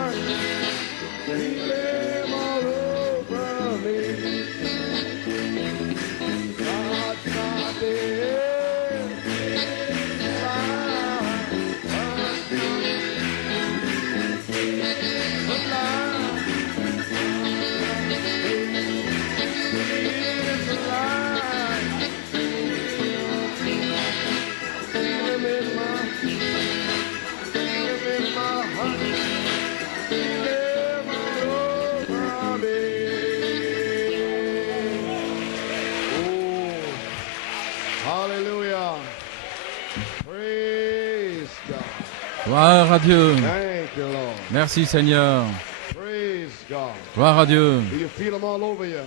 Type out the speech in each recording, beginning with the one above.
heart. Feel him all over me. God's not dead. Hallelujah. Praise God. Gloire à Dieu. Thank you, Lord. Merci Seigneur. Praise God. Gloire à Dieu. Do you feel him all over you?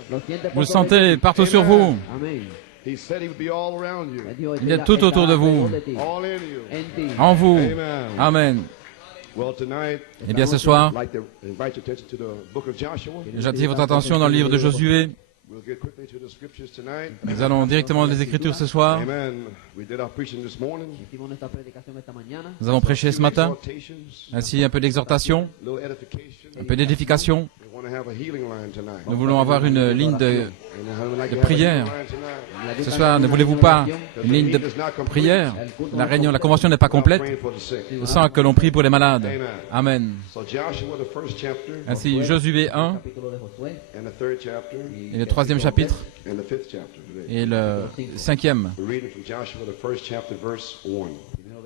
Vous le sentez partout sur vous. Amén. He said he would be all around you, Il est tout autour de vous, all in you. en vous. Amen. Amen. Well, tonight, Eh bien ce soir, I'd like to invite your attention to the book of Joshua. j'attire votre attention dans le livre de Josué. We'll get quickly to the scriptures tonight. Nous allons directement des Écritures ce soir. Amen. We did our preaching this morning. Hicimos nuestra predicación esta mañana. Nous avons prêché ce matin, Exhortations, ainsi un peu d'exhortation, little edification. un peu d'édification. We want to have a healing line tonight. Nous voulons avoir une ligne de And how we like to have a prière. healing line tonight. Ce soir, ne voulez-vous pas une ligne de prière? La réunion, la convention n'est pas complète. Praying for the sick. Je sens que l'on prie pour les malades. Amen. So Joshua, the first chapter, Ainsi, Josué 1 Capítulo de Josué. and the third chapter, et le 3e chapitre and the fifth chapter today. et le 5e. We're reading from Joshua, the first chapter, verse 1.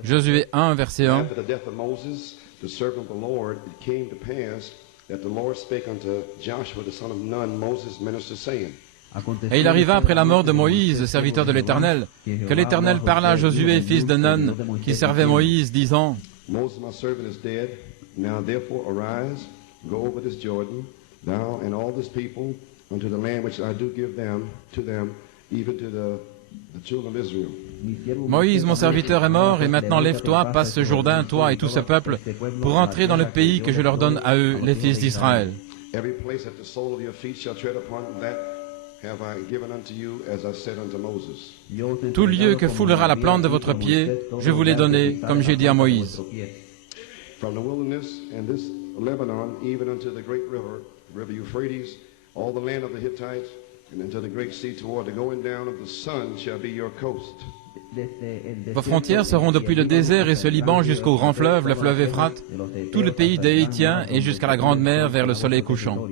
Josué 1, verset 1. After the death of Moses, the servant of the Lord, it came to pass that the Lord spake unto Joshua, the son of Nun, Moses' minister, saying, Et il arriva après la mort de Moïse, serviteur de l'Éternel, que l'Éternel parla à Josué, fils de Nun, qui servait Moïse, disant, Moses, my servant, is dead. Now therefore arise, go over this Jordan, thou and all this people, unto the land which I do give them to them, even to the children of Israel. Moïse, mon serviteur, est mort, et maintenant lève-toi, passe ce Jourdain, toi et tout ce peuple, pour entrer dans le pays que je leur donne à eux, les fils d'Israël. Every place that the sole of your feet shall tread upon, that have I given unto you, as I said unto Moses. Tout lieu que foulera la plante de votre pied, je vous l'ai donné, comme j'ai dit à Moïse. From the wilderness and this Lebanon, even unto the great river, river Euphrates, all the land of the Hittites, and unto the great sea toward the going down of the sun shall be your coast. Vos frontières seront depuis le désert et ce Liban jusqu'au grand fleuve, le fleuve Euphrate, tout le pays des Hétiens et jusqu'à la grande mer vers le soleil couchant.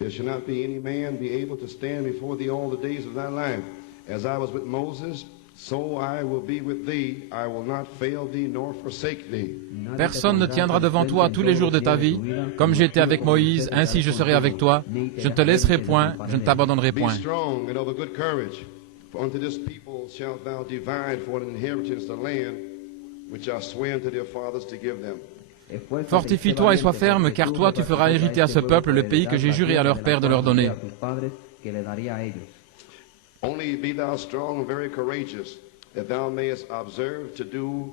There shall not be any man be able to stand before thee all the days of thy life. As I was with Moses, so I will be with thee. I will not fail thee nor forsake thee. Personne ne tiendra devant toi tous les jours de ta vie. Comme j'étais avec Moïse, ainsi je serai avec toi. Je ne te laisserai point, je ne t'abandonnerai Be point. strong and of a good courage, for unto this people shalt thou divide for an inheritance the land which I swear unto their fathers to give them. Fortifie-toi et sois ferme, car toi tu feras hériter à ce peuple le pays que j'ai juré à leur père de leur donner. Only be thou strong and very courageous, that thou mayest observe to do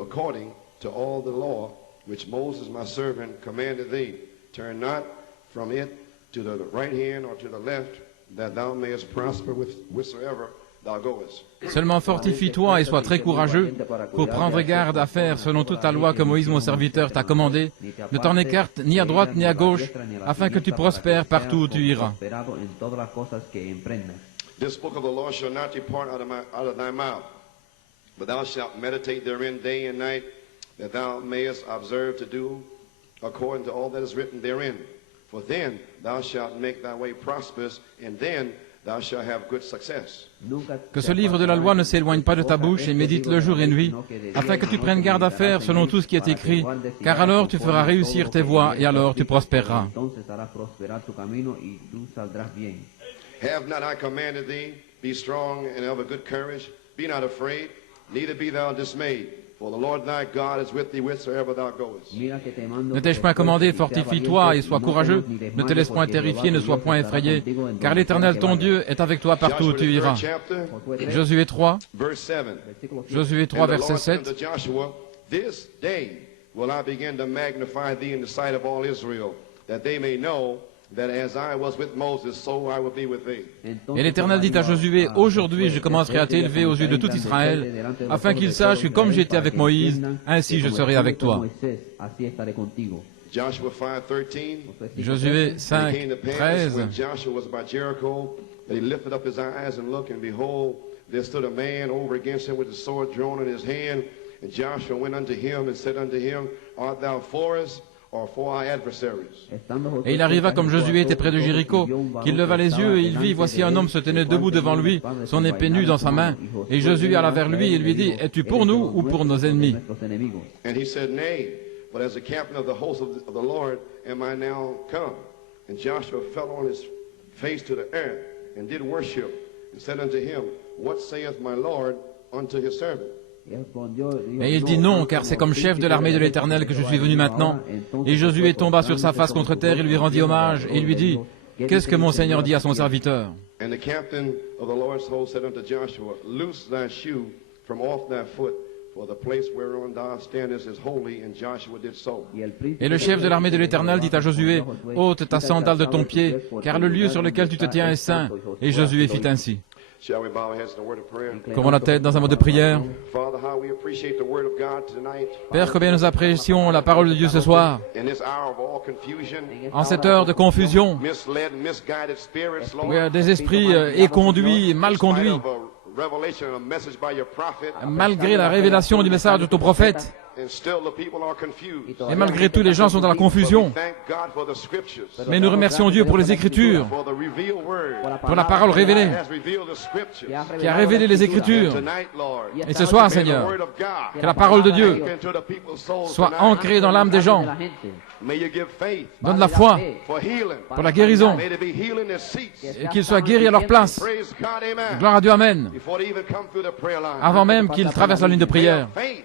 according to all the law which Moses my servant commanded thee. Turn not from it to the right hand or to the left, that thou mayest prosper whithersoever thou goest. Seulement fortifie-toi et sois très courageux pour prendre garde à faire selon toute la loi que Moïse mon serviteur t'a commandée. Ne t'en écarte ni à droite ni à gauche, afin que tu prospères partout où tu iras. This book of the law shall not depart out of thy mouth, but thou shalt meditate therein day and night, that thou mayest observe to do according to all that is written therein. For then thou shalt make thy way prosperous, and then thou shalt have good success. Que ce livre de la loi ne s'éloigne pas de ta bouche et médite-le jour et nuit, afin que tu prennes garde à faire selon tout ce qui est écrit, car alors tu feras réussir tes voies et alors tu prospéreras. Have not I commanded thee, be strong and of a good courage, be not afraid, neither be thou dismayed, for the Lord thy God is with thee whithersoever thou goest. Ne t'ai-je point commandé, fortifie-toi et sois courageux, ne te laisse point terrifier, ne sois point effrayé, car l'Éternel ton Dieu est avec toi partout où tu iras. Josué 3, Verse 7. Josué 3, And the verset Lord said 7. unto Joshua, this day will I begin to magnify thee in the sight of all Israel, that they may know that as I was with Moses, so I will be with thee. Et l'Éternel dit à Josué, aujourd'hui je commencerai à t'élever aux yeux de tout Israël, afin qu'ils sachent que comme j'étais avec Moïse, ainsi je serai avec toi. Joshua 5:13. Josué And it 5, came to pass 13. when Joshua was by Jericho, that he lifted up his eyes and looked, and behold, there stood a man over against him with his sword drawn in his hand. And Joshua went unto him and said unto him, Art thou for us or for our adversaries? Et il arriva comme Josué était près de Jéricho, qu'il leva les yeux et il vit, voici un homme se tenait debout devant lui, son épée nue dans sa main. Et Josué alla vers lui et lui dit, es-tu pour nous ou pour nos ennemis? And he said, Nay, but as the captain of the host of the Lord am I now come. And Joshua fell on his face to the earth and did worship, and said unto him, What saith my Lord unto his servant? Et il dit non, car c'est comme chef de l'armée de l'Éternel que je suis venu maintenant. Et Josué tomba sur sa face contre terre, il lui rendit hommage, et lui dit, qu'est-ce que mon Seigneur dit à son serviteur? And the captain of the Lord's host said unto Joshua, Loose thy shoe from off thy foot, for the place whereon thou standest is holy. And Joshua did so. Et le chef de l'armée de l'Éternel dit à Josué, ôte ta sandale de ton pied, car le lieu sur lequel tu te tiens est saint. Et Josué fit ainsi. Shall we bow our heads in a word of prayer? Couvrons la tête dans un mot de prière. Father, how we appreciate the word of God tonight. Père, combien nous apprécions la parole de Dieu ce soir. In this hour of all confusion, En cette heure de confusion, misled and misguided spirits, Lord, où il y a des esprits éconduits, mal conduits, of a revelation, a message by your prophet, malgré la révélation du message de ton prophète, and still the people are confused. et malgré tout les gens sont dans la confusion. Thank God for the scriptures, Mais nous remercions Dieu pour les Écritures, for the revealed word pour la parole révélée, that has revealed the scriptures. qui a révélé les Écritures. Tonight, Lord, Et ce soir, may the Seigneur, word of God que la parole de Dieu sink into the people's souls soit tonight. ancrée dans l'âme des gens. May you give faith Donne la foi for healing. pour la guérison, May there be healing in seats. et qu'ils soient guéris à leur place. Praise God, amen. Gloire à Dieu, Amen. Before they even come through the prayer line. Avant même qu'ils traversent la ligne de prière. Faith.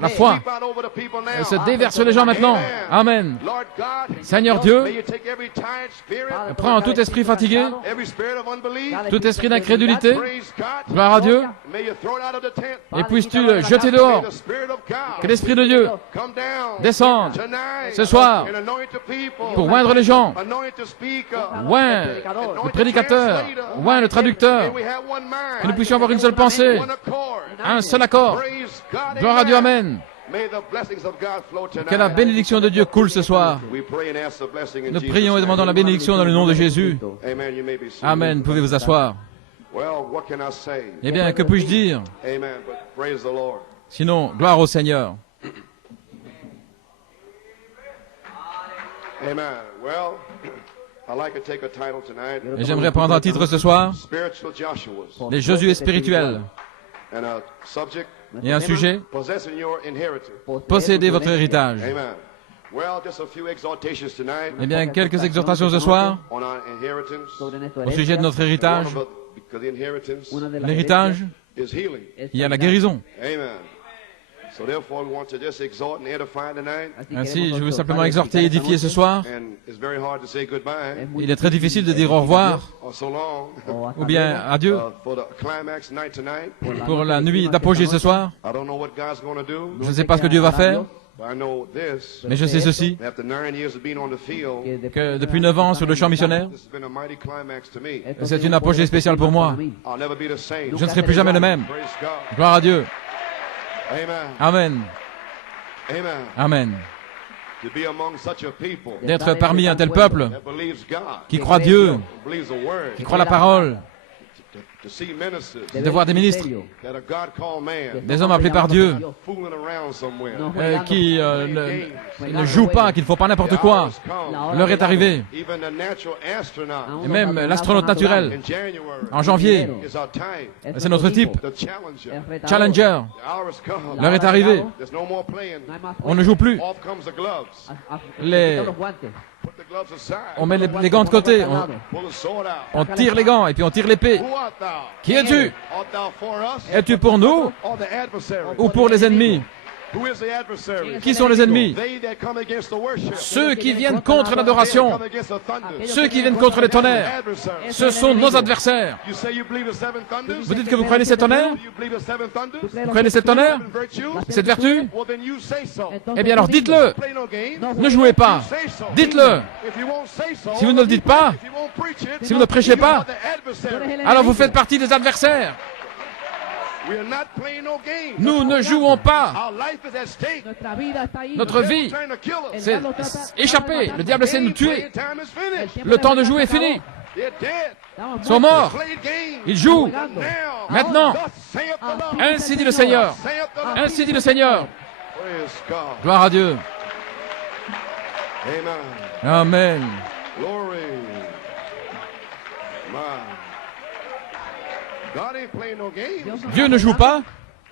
La foi Sweep out over the people now. se déverse sur les gens maintenant. Amen. Lord God, Seigneur Dieu, may you take every tired spirit, prends tout esprit fatigué, every spirit of unbelief. tout esprit d'incrédulité. Praise God. Gloire à Dieu. May you throw it out of the tent. Et puisses-tu le jeter dehors. May the spirit of God Que l'Esprit de Dieu come down descende tonight ce soir and anoint the people. pour oindre les gens. Anoint the speaker. Oint le prédicateur, oint le traducteur. May we have one mind. Que nous puissions avoir une seule pensée, One accord. un seul accord. Praise God. Gloire à Dieu, Amen. May the blessings of God flow tonight. Que la bénédiction de Dieu coule ce soir. We pray and ask the blessing in Nous Jesus' prions et name. demandons la bénédiction dans le nom de Jésus. Amen. You may be seated. Amen. Pouvez vous asseoir. Well, what can I say? Eh bien, que puis-je dire? Amen. But praise the Lord. Sinon, gloire au Seigneur. Amen. Well, I'd like to take a title tonight. Et j'aimerais prendre un titre ce soir, Spiritual Joshuas. les Josué spirituels, And a subject, et un sujet, possessing your inheritance. possédez votre héritage. Amen. Well, just a few exhortations tonight Eh bien, quelques exhortations ce soir on our inheritance. au sujet de notre héritage. One of the- because the inheritance L'héritage, is healing. il y a la guérison. Amen. So therefore, we want to just exhort and edify tonight. Ainsi, je veux simplement exhorter et édifier ce soir. And it's very hard to say goodbye Il est très difficile de dire au revoir, or so long ou bien adieu, for the climax night tonight. pour la nuit d'apogée ce soir. I don't know what God's going to do, Je ne sais pas ce que Dieu va faire, but I know this. mais je sais ceci, After 9 years of being on the field, que depuis 9 ans sur le champ missionnaire, this has been a mighty climax to me. c'est une apogée spéciale pour moi. I'll never be the same. Je ne serai plus jamais le même. Praise God. Gloire à Dieu. Amen. Amen. Amen. Amen. To be among such a people D'être parmi un tel peuple that believes God, qui croit Dieu, believes the word, qui croit la parole, to see ministers de voir des ministres, that are God-called man des hommes appelés par Dieu, fooling around somewhere. qui ne jouent pas, qui ne font pas n'importe quoi. L'heure est arrivée. Even the natural astronaut Et même l'astronaute naturel, in January en janvier, is our time. c'est notre type. The challenger. Challenger, The hour has come. l'heure est arrivée. There's no more playing. On ne joue plus. Off comes the gloves. Les- Put the gloves aside. On met les gants de côté, Pull the sword out. on tire les gants et puis on tire l'épée. Who art thou? Qui es-tu? Art thou for us Es-tu pour nous or the adversary? ou pour les ennemis? Who is the adversary? Qui sont les ennemis? They that come against the worship. Ceux qui viennent contre l'adoration, Come against the thunder. ceux qui viennent contre les tonnerres. Adversary. Ce sont nos adversaires. You say you believe the seven thunders? Vous dites que vous croyez ces tonnerres? You believe the seven thunders? Vous croyez ces tonnerres? Seven virtues? Cette vertu? Well, then you say so. Eh bien alors dites-le. Play no games. Ne jouez pas. Say so. Dites-le. If you won't say so, Si vous ne le dites pas, if you won't preach it, si vous ne prêchez you are pas, the adversary. alors vous faites partie des adversaires. We are not playing no games. Nous ne jouons pas. Our life is at stake. Nuestra vida está ahí. Notre The vie, devil's trying to kill us. c'est échapper. Le diable essaie de nous tuer. Playing time is finished. Le temps de jouer est fini. They're dead. Ils sont morts. Played games. Ils jouent. Now, Maintenant. thus saith the Lord. Ainsi dit le Seigneur. Saith the Lord. Ainsi dit le Seigneur. Praise God. Gloire à Dieu. Amen. Amen. Glory. My. God ain't playing no games. Dieu ne joue pas.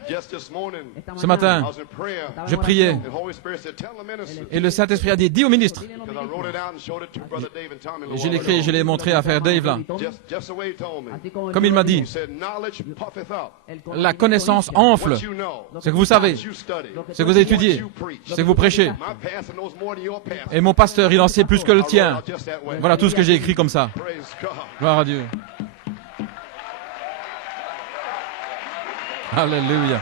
Just this morning, Ce matin, I was in prayer. je priais. And Holy Spirit said, tell the minister. Et le Saint-Esprit a dit, dis au ministre. Because I wrote it out and showed it to Brother Dave and Tommy. Et je l'ai écrit et je l'ai montré à frère Dave là. Just the way he told me. Comme il m'a dit, He said, knowledge puffeth up. la connaissance enfle. What you know. Ce que vous savez, What you study. ce que vous étudiez, ce que vous prêchez. My pastor knows more than your pastor. Et mon pasteur, il en sait plus que le I wrote tien. out just that way. Voilà tout ce que j'ai écrit comme ça. Praise God. Gloire à Dieu. Alléluia.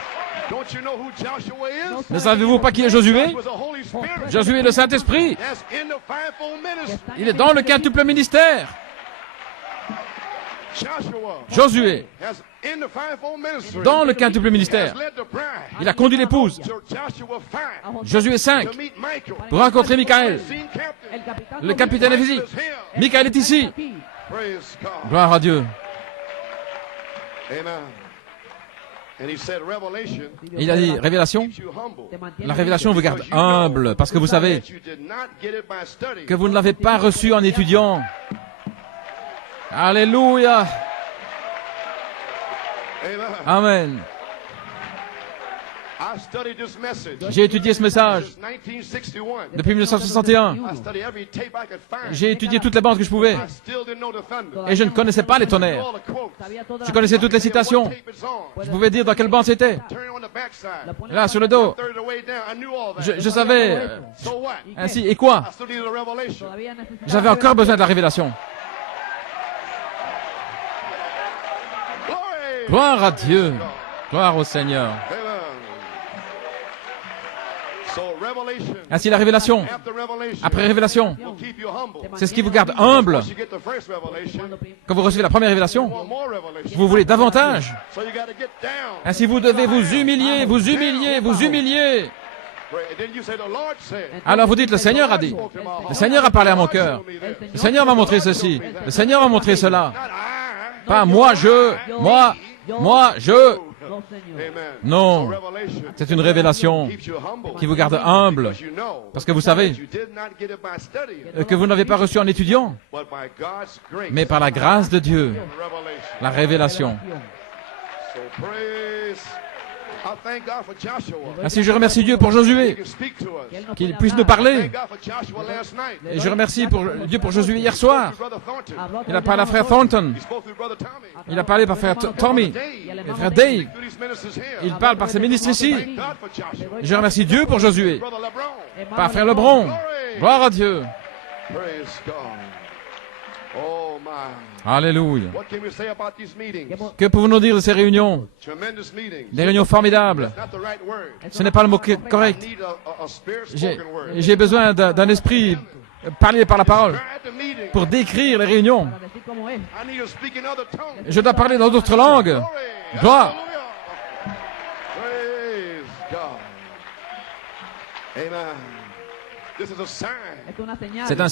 Don't you know who Joshua is? Ne savez-vous pas qui est Josué? He was the Holy Spirit. Josué est le Saint-Esprit. That's in the fivefold ministry. Il est dans le quintuple ministère. Joshua Josué, has in the fivefold ministry. dans le quintuple ministère, Has led the bride. il a conduit l'épouse. So Joshua 5 Josué 5, to meet Michael. pour rencontrer Michael. Scene captain. Le capitaine est ici. Is here. Michael est ici. Praise God. Gloire à Dieu. Amen. And he said, Revelation Et il a dit, révélation, keeps you humble. la révélation vous garde humble, parce que vous savez That you did not get it by study. que vous ne l'avez pas reçu en étudiant. Alléluia. Amen. Amen. I studied this message J'ai étudié ce message since 1961. depuis 1961. I studied every tape I could find. J'ai étudié toutes les bandes que je pouvais. I still didn't know the thunder. Et je ne connaissais pas les tonnerres. All the quotes. Je connaissais toutes les citations. What tape it's on. Je pouvais dire dans quelle bande c'était. Turn on the backside. Là, sur le dos. Third of the way down. I knew all that. Je savais. So what? Ainsi, et quoi? I still needed a revelation. J'avais encore besoin de la révélation. Glory. Gloire à Dieu. Gloire au Seigneur. Amen. So revelation. Ainsi, la révélation, After revelation. après révélation, will keep you humble. c'est ce qui vous garde humble. Once you get the first revelation, Quand vous recevez la première you révélation, want more revelation. vous voulez davantage. So you got to get down. Ainsi, vous devez vous humilier, vous humilier, vous humilier. And then you say, the Lord said. Alors vous dites, le Seigneur a dit. Le Seigneur a parlé à mon cœur. Le Seigneur m'a montré ceci. Le Seigneur m'a montré cela. Not I. Pas moi, je. Amen. Non. So revelation C'est une révélation keeps you humble. qui vous garde humble. Because you know Parce que vous savez that you did not get it by studying, que vous n'avez pas reçu en étudiant, but by God's grace. mais par la grâce de Dieu, Revelation. la révélation. So praise. I thank God for Joshua. Ainsi, je remercie Dieu pour He Josué, can speak to us. qu'il puisse nous parler. Thank God for Joshua last night. Et je remercie Dieu pour Josué hier soir. Brother Thornton. Il a parlé à frère Thornton. He spoke to Brother Tommy. Il a parlé par frère Tommy. Et frère Dave. Through these ministers here. Il parle par ses ministres ici. Thank God for Joshua. Et je remercie Dieu pour Josué, Brother LeBron. par frère Lebron. Gloire à Dieu. Praise God. Oh my. Alléluia. What can we say about these meetings? Que pouvons-nous dire de ces réunions? Tremendous meetings. Des réunions formidables. Not the right word. Ce n'est pas le mot correct. I need a spirit J'ai spoken word. j'ai besoin d'un esprit parlé par la parole At the meeting, pour décrire les réunions. I need to speak in other tongues. Je dois parler dans d'autres langues. Glory. Gloire. Hallelujah. Praise God. Amen. This is a sign. C'est un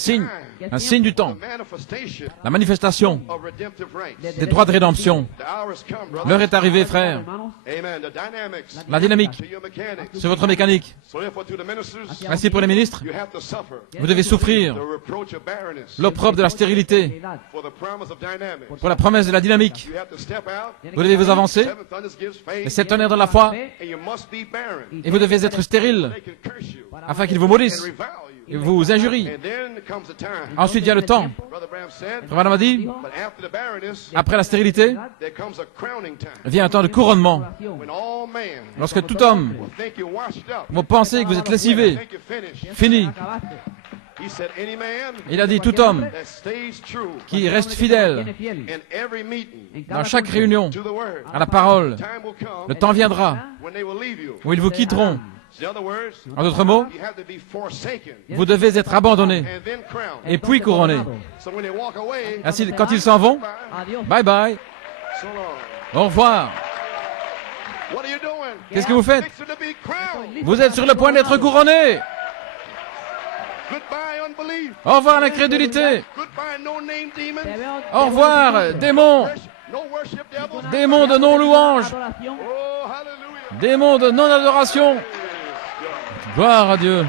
signe du temps, The manifestation la manifestation of redemptive rights. des droits de rédemption. The hour has come, brother. L'heure est arrivée, frère. Amen. The dynamics La dynamique, to your mechanics. c'est votre mécanique. So therefore, to the ministers, Ainsi pour les ministres, you have to suffer vous devez souffrir the reproach of barrenness l'opprobre de la stérilité for the promise of dynamics. pour la promesse de la dynamique. You have to step out. Vous devez vous avancer, Seven thunders gives les faith, 7 tonnerres dans la foi, and you must be barren. et vous devez être stérile They can curse you afin qu'ils vous maudissent and revile you. vous injurie. And then comes the time. Ensuite, il y a le temps. Brother Branham said, Frère Branham a dit, but after the barrenness, après la stérilité, there comes a crowning time. vient un temps de couronnement. When all men Lorsque tout homme will think you're washed up, va penser que vous êtes lessivé, think you're finished. fini. He said, any man Il a dit, tout homme that stays true qui reste fidèle in every meeting dans chaque réunion to the word, à la parole, time will come le temps viendra when they will leave you. où ils vous quitteront. In other words, En d'autres mots, you have to be forsaken vous devez être abandonné and then crowned. et puis couronné. So when they walk away, Ainsi, quand ils s'en vont, bye bye, so long. au revoir. What are you doing? Qu'est-ce que vous faites? Fixing to be crowned. Vous êtes sur le point d'être couronné. Goodbye unbelief. Au revoir l'incrédulité. Goodbye no name demons. Au revoir démons. No worship devils. Démons de non-louange. Oh, hallelujah. Démons de non-adoration. Gloire à Dieu. Amen.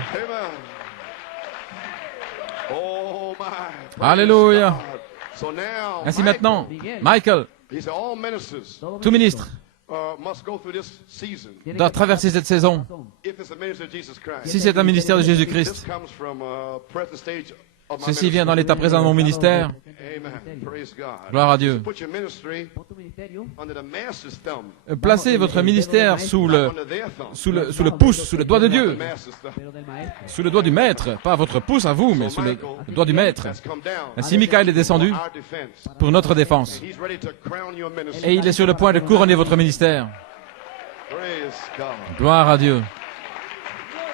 Oh my. Alléluia. So now, Ainsi Michael, maintenant, Michael, he said all ministers tout ministre, must go through this season doit traverser cette saison. if it's a minister of Jesus Christ. Si c'est un ministère de This Jésus-Christ, comes from present stage of my ceci vient ministry. dans l'état présent de mon ministère. Amen. Praise God. Gloire à Dieu. Put your ministry under the master's thumb, Placez votre ministère sous le under their thumb. sous le pouce, sous le doigt de Dieu, The master's thumb. sous le doigt du maître, pas votre pouce à vous, mais sous le doigt du maître. Has come down Ainsi, Michael est descendu our defense. pour notre défense. He's ready to crown your ministry. Et il est sur le point de couronner votre ministère. Praise God. Gloire à Dieu.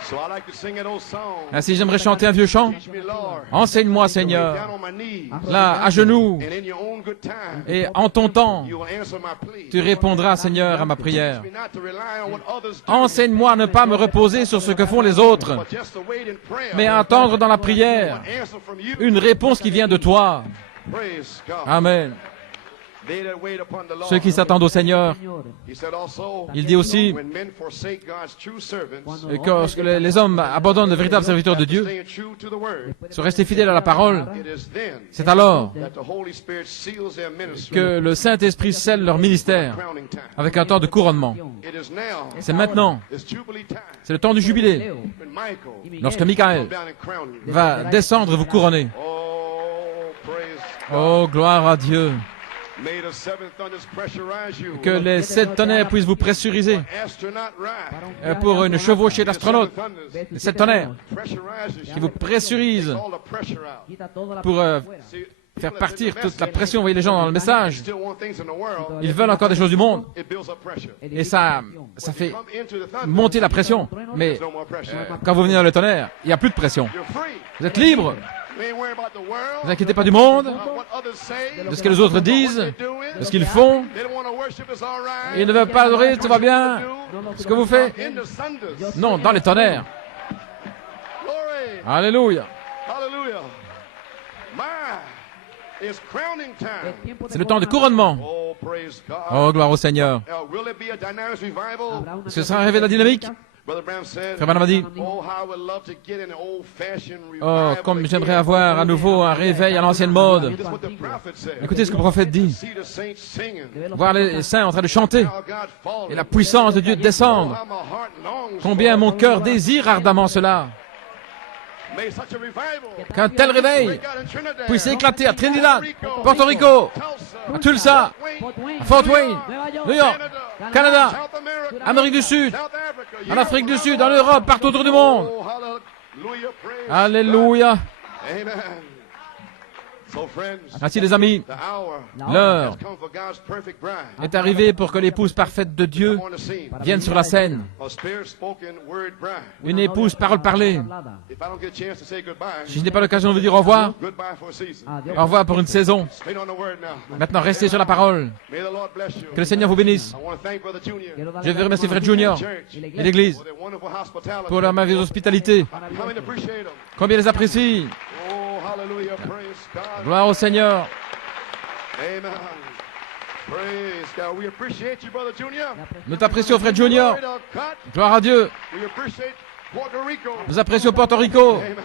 So I like to sing an old song. Ainsi, j'aimerais chanter un vieux chant. Teach me, Lord. Enseigne-moi, Down Seigneur, on my knees. là, à genoux, And in your own good time, et en ton temps, you will answer my plea. tu répondras, Seigneur, à ma prière. Teach me not to rely on what others do, Enseigne-moi à ne pas me reposer sur ce que font les autres, but just to wait in prayer. mais à attendre dans la prière An answer from you. une réponse qui vient de toi. Praise God. Amen. They that wait upon the Lord. Ceux qui s'attendent au Seigneur, He said also, il dit aussi when men forsake God's true servants, que lorsque les hommes abandonnent de véritables serviteurs de Dieu, staying true to the word, se rester fidèles à la parole, it is then c'est alors that the Holy Spirit seals their ministry que le Saint-Esprit scelle leur ministère crowning time. avec un temps de couronnement. It is now, C'est maintenant, it's Jubilee time, c'est le temps du jubilé, when Michael lorsque come Michael down and crown you. va descendre et vous couronner. Oh, praise God. Oh, gloire à Dieu. May the seven thunders pressurize you. Que les 7 tonnerres puissent vous pressuriser Astronaut ride. pour une chevauchée d'astronautes. Thunders Les 7 tonnerres pressurizes qui you. vous pressurisent All the pressure out. pour See, faire partir toute la pression. Vous voyez les gens dans le message. still want things in the world. Ils veulent encore des choses du monde. It builds up pressure. Et ça fait Come into the thunder. monter la pression. Mais No more pressure. quand vous venez dans le tonnerre, il n'y a plus de pression. You're free. Vous êtes libre. You ain't worried about the world. Ne vous inquiétez pas du monde, About what others say. de ce que les autres disent, They're doing. de ce qu'ils font. They don't want to worship. It's all right. Ils ne veulent pas adorer, tout va bien. Ce que vous faites, In the thunders. non, dans les tonnerres. Glory. Alléluia. Hallelujah. My, it's crowning time. C'est le temps de couronnement. Oh, praise God. Oh, gloire au Seigneur. Will it be a dynamic revival? Est-ce que ce sera un réveil de la dynamique? Brother Branham said, Frère Branham a dit, oh, how I would love to get an old-fashioned oh, revival comme j'aimerais again. avoir à nouveau un réveil à l'ancienne mode. This is what the prophet said. Écoutez ce que le prophète dit. See the saints singing. Voir les saints en train de chanter How God falling. et la puissance de Dieu descendre. How my heart longs Combien for. mon cœur désire ardemment cela. May such a revival Qu'un tel réveil break out in Trinidad, puisse éclater à Trinidad, Porto Rico, à Tulsa, à Fort Wayne, New York, Canada, South America, Amérique du Sud, South Africa, en Afrique du Sud, en Europe, partout autour du monde. Oh, hallelujah, praise Alléluia. Amen. So, friends, Ainsi, les amis, the hour l'heure has come for God's perfect bride est arrivée pour que l'épouse parfaite de Dieu on the scene. vienne sur la scène. A spirit-spoken word bride. Une épouse parole parlée. If I don't get a chance to say goodbye, Si je n'ai pas l'occasion de vous dire au revoir, goodbye for a season. au revoir pour une saison. Stay on the word now. Maintenant, restez sur la parole. May the Lord bless you. Que le Seigneur vous bénisse. I want to thank Brother Junior Je veux remercier Frère Junior Church et l'Église for their wonderful hospitality. pour leur merveilleuse hospitalité. How many appreciate them? Combien les apprécie. Oh, hallelujah. Praise God. Gloire au Seigneur. Amen. Praise God. We appreciate you, Brother Junior. Nous t'apprécions, Frère Junior. Glory to God. Gloire à Dieu. We appreciate Puerto Rico. Nous apprécions Porto Rico. Amen.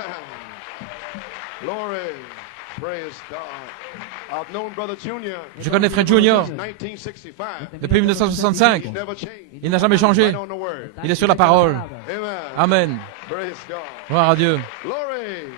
Glory. Praise God. I've known Brother Junior Je connais Frère Junior since 1965. depuis 1965. He's never changed. Il n'a jamais changé. Right on the word. Il est sur la parole. Amen. Amen. Praise God. Gloire à Dieu. Glory.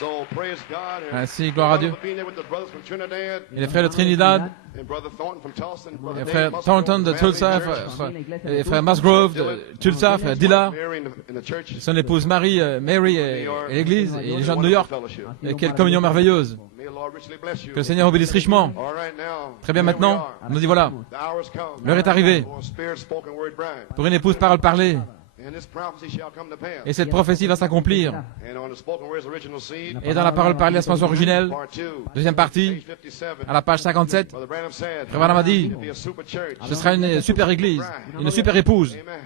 So praise God. And Ainsi, gloire à Dieu. brother being there with the brothers from Trinidad Et les frères de Trinidad, and Brother Thornton from Tulsa, and Brother et Dave frère Musgrove Thornton de from Tulsa, Abilene Church. et frère Musgrove de Tulsa, frère Dilla, Mary in the church. son épouse Marie, Mary et l'église, et les gens de New York. Fellowship. Et quelle communion merveilleuse. May the Lord richly bless you. Que le Seigneur vous bénisse richement. All right, now. Très bien, Here we maintenant, are. nous y voilà. The hour's come. L'heure est arrivée For a spirit-spoken word bride. pour une épouse parole parlée. And this prophecy shall come to pass. Et cette prophétie va s'accomplir. And on the spoken word's original seed, Et dans la parole parlée, la semence originelle, part 2, deuxième partie, page 57, à la page 57, Brother Branham said, Frère Branham a dit, it'll be a super church. ce sera une super église, une super épouse. Amen.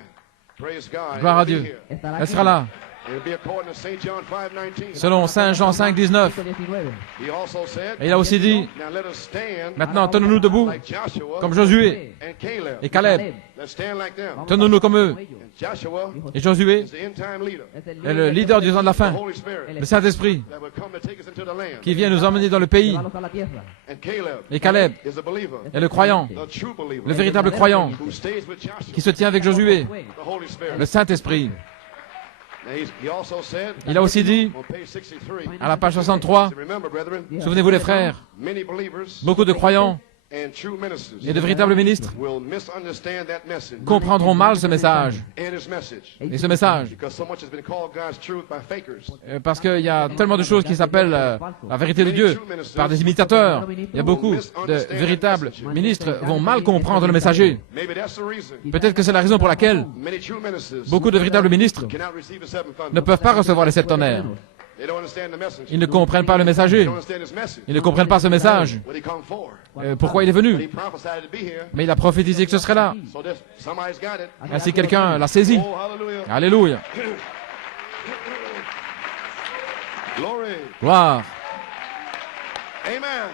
Praise God. Gloire à It'll be Dieu. here. Elle sera là. It'll be according to St. John 5:19. Selon Saint Jean 5, 19. He also said, Et il a aussi dit, now let us stand maintenant tenons-nous debout, like Joshua comme Josué and Caleb. et Caleb. Let's stand like them. Tenons-nous comme eux. And Joshua Et Josué is the end-time leader. est le leader du temps de la The fin, Holy Spirit le Saint-Esprit, that will come to take us into the land. qui vient nous emmener dans le pays. And Caleb Et Caleb is a believer, est le croyant, the true believer, le véritable croyant, who stays with Joshua, qui se tient avec Josué, the Holy Spirit. le Saint-Esprit. Now he also said, Il a aussi dit, on page 63, à la page 63, remember, brethren, souvenez-vous les frères, many believers beaucoup de croyants and true ministers et de véritables ministres will misunderstand that message comprendront mal ce message. and his message, Et ce message, because so much has been called God's truth by fakers. parce qu'il y a tellement de choses qui s'appellent la vérité de Dieu par des imitateurs. Il y a beaucoup de véritables ministres vont mal comprendre le messager. Maybe that's the reason Peut-être que c'est la raison pour laquelle many true ministers beaucoup de véritables ministres cannot receive the seven ne thunder. peuvent pas recevoir les sept tonnerres. They don't understand the message. Ils ne comprennent pas le They messager. don't understand his message. Ils ne comprennent pas ce message. What he come for. Pourquoi il est But he venu. prophesied to be here. Mais il a prophétisé que ce serait là. So this, somebody's got it. Ainsi quelqu'un l'a saisi. Oh, hallelujah. Alléluia. Glory. Gloire. Amen.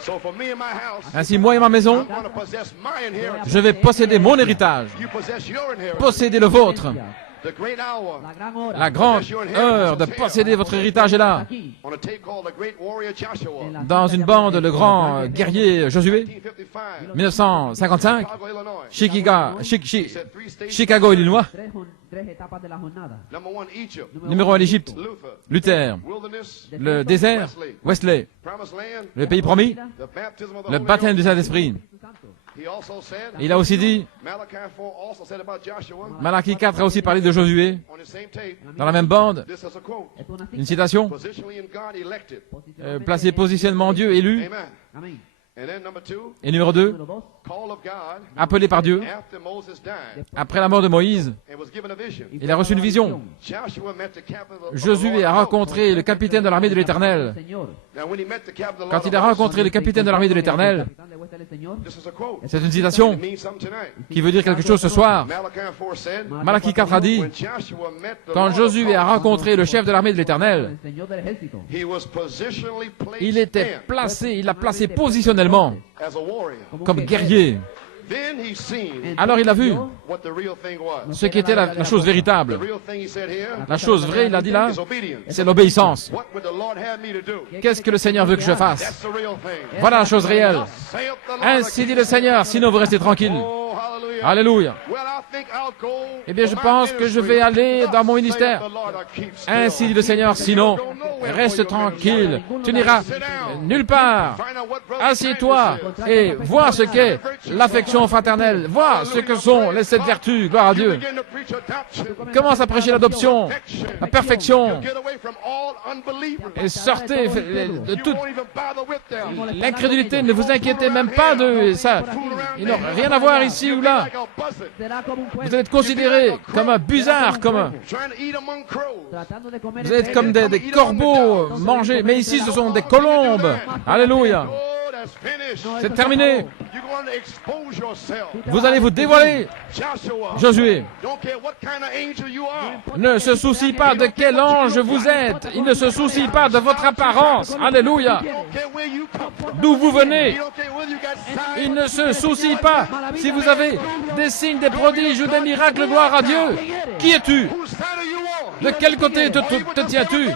So for me and my house, Ainsi moi et ma maison, I'm going to possess my inheritance. je vais posséder mon héritage. You possess your inheritance. Possédez le vôtre. The great hour La grande heure de posséder votre héritage est là. on a tape called The Great Warrior Joshua. Dans une bande, le grand guerrier Josué, 1955. 1955, Chicago, Illinois. Chicago, Illinois. Number 1, Egypt. Numéro 1, l'Égypte. Luther. Luther. Wilderness. Le désert. Wesley. Promised Land. Le pays promis. The baptism of the Le Holy baptême du Ghost. Saint-Esprit. He also said, Il a aussi dit, Malachi 4 also said about Joshua Malachie 4 a aussi parlé de Josué, on the same tape. dans la même bande, This is a quote. une citation, Positionally in God elected. placé positionnement Dieu, élu. Amen. And then number 2, Et numéro 2, call of God appelé par Dieu, after Moses died après la mort de Moïse, and was given a vision. il a reçu une vision. Joshua met the captain of the Josué a rencontré le capitaine de l'armée de l'Éternel. Now when he met the captain of the Quand il a rencontré le capitaine de l'armée de l'Éternel, this is a quote. c'est une citation It means something tonight. qui veut dire quelque chose ce soir. Malachi 4 said, Malachie 4 a dit, when Joshua met the quand Lord of Josué a hosts, rencontré le chef de l'armée de l'Éternel, he was positionally placed il était in placé, il l'a placé positionnellement as a warrior. comme guerrier. Then he seen Alors il a vu what the real thing was. ce qui était la chose The véritable. real thing he said here La chose vraie, il a dit là, is obedience. c'est l'obéissance. What would the Lord have me to do? Qu'est-ce que le Seigneur veut que je fasse? That's the real thing. Voilà la chose réelle. Saith the Lord, Ainsi dit le Seigneur, sinon vous restez tranquille. Oh, hallelujah. Alléluia. Well, I think I'll go Eh bien, je for my pense que je vais ministry. aller dans mon Thus ministère. saith the Lord, I keep still. Ainsi dit le Seigneur, sinon, reste tranquille. Tu n'iras nulle part. Find out what brother Assieds-toi Titus is. et vois ce qu'est l'affection fraternelle. Vois ce que sont les sept vertus. Gloire à Dieu. Begin to preach adoption. Commence à prêcher l'adoption, la perfection, Get away from all unbelievers. et sortez de You toute won't even bother with them. l'incrédulité. Ne vous inquiétez même pas d'eux. Ça, ils n'ont rien à voir ici ou là. Like a buzzard, Vous allez être considérés comme un busard, comme un... trying to eat among crows. Vous êtes comme des corbeaux mangés, mais ici ce sont des colombes. Alléluia. Oh, that's finished. C'est terminé. You're going to expose yourself. Vous allez vous dévoiler. Joshua, Josué don't care what kind of angel you are. ne se soucie pas de quel ange vous êtes. Il ne se soucie pas de votre apparence. Alléluia. He don't care where you come from. D'où vous He venez. don't care whether you got signs. Il ne se soucie pas si vous avez des signes, des prodiges ou des miracles. Gloire à Dieu. Qui es-tu? Whose side are you on? De quel côté te tiens-tu?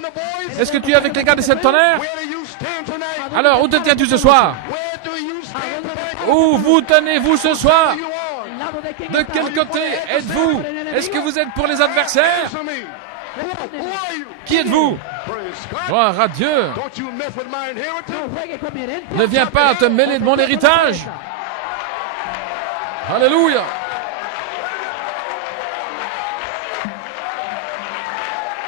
boys? Est-ce que tu es avec les gars des 7 tonnerres? Where do you stand tonight? Alors, où te tiens-tu ce soir? Where do you stand tonight? Où vous tenez-vous ce soir? You are. ¿Al lado de quién De está? quel côté êtes-vous? Est-ce que vous êtes pour les adversaires? Answer me. Who are you? Qui êtes-vous? Praise God. Gloire à Dieu. Don't you mess with my inheritance. No juegue con mi herencia. Ne viens pas te mêler de mon héritage. Alléluia.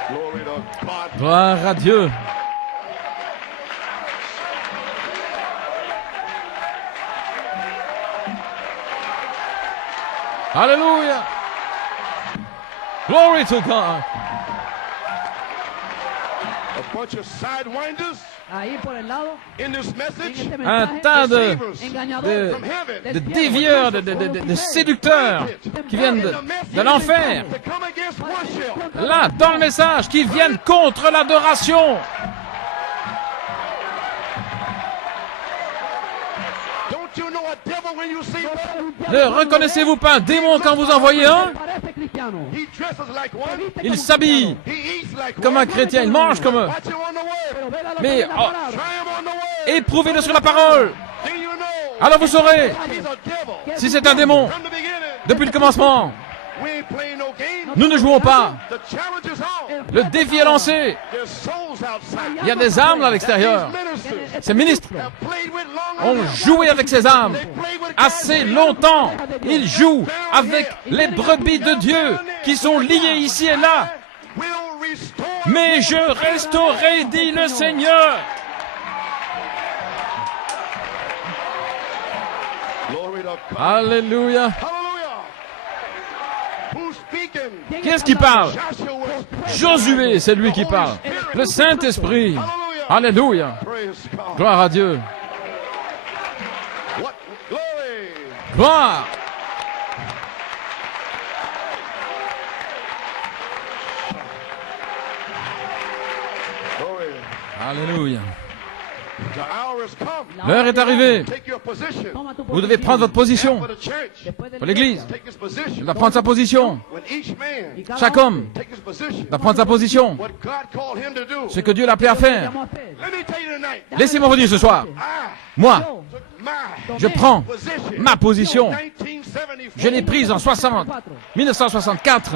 Glory to God. Gloire à Dieu. Alléluia. Glory to God. A bunch of sidewinders Ahí por el lado, in this en message. este Un mensaje, tas de engañadores From heaven. de dévieurs, de séducteurs qui viennent de l'enfer. To come against worship. Là, dans le message, qui viennent contre l'adoration. Don't you know a devil when you see one? Ne reconnaissez-vous pas un démon quand vous en voyez un? parece cristiano. He dresses like one. Il s'habille He eats like comme one. un chrétien, il mange comme eux. Watch him on the word. Pero vela lo Mais, que es la oh, palabra. Try him on the word. éprouvez-le sur la parole. Then you know Alors vous saurez he's a devil. si c'est un démon. From the beginning. Depuis le commencement, We ain't playing no game. nous ne jouons pas. The challenge is on. Le défi est lancé. There's souls outside. Il y a des âmes là à l'extérieur. These ministers Ces ministres have played with long ont enough. joué avec ces âmes They played with assez longtemps. Ils jouent avec les brebis de Dieu qui sont liées ici et là. Will restore. Mais je restaurerai, dit le Seigneur. Glory to God. Alléluia. Hallelujah. Who's speaking? Qui est-ce qui parle? Joshua was Josué, c'est lui qui parle. Le Saint-Esprit. Alléluia. Praise God. Gloire à Dieu. What glory. Gloire. Glory. Alléluia. The hour has come. L'heure est arrivée. Take your position. Toma tu Vous devez prendre votre position. For the church. Después de Pour l'Église, Take his il position. doit prendre sa position. When each man Chaque homme take his position. doit prendre sa position. What God called him to do. Ce que Dieu l'a appelé à faire. llamó a hacer. Let me tell you tonight. Laissez-moi vous dire ce soir. I Moi, took my je prends position. ma position. 1974. Je l'ai prise en 1964.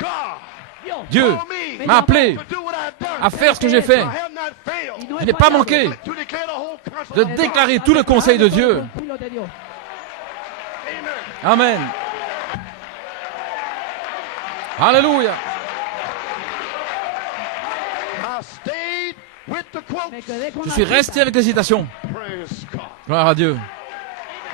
God Dieu called me m'a appelé to do what I've done. à faire ce que j'ai fait. I have not failed. Je n'ai pas manqué To declare the whole counsel de of God. déclarer tout le conseil de Dieu. Concilio de Dios. Amen. Amen. Alléluia. I stayed with the quotes. Me quedé con Je la suis cita. resté avec les citations. Praise God. Gloire à Dieu.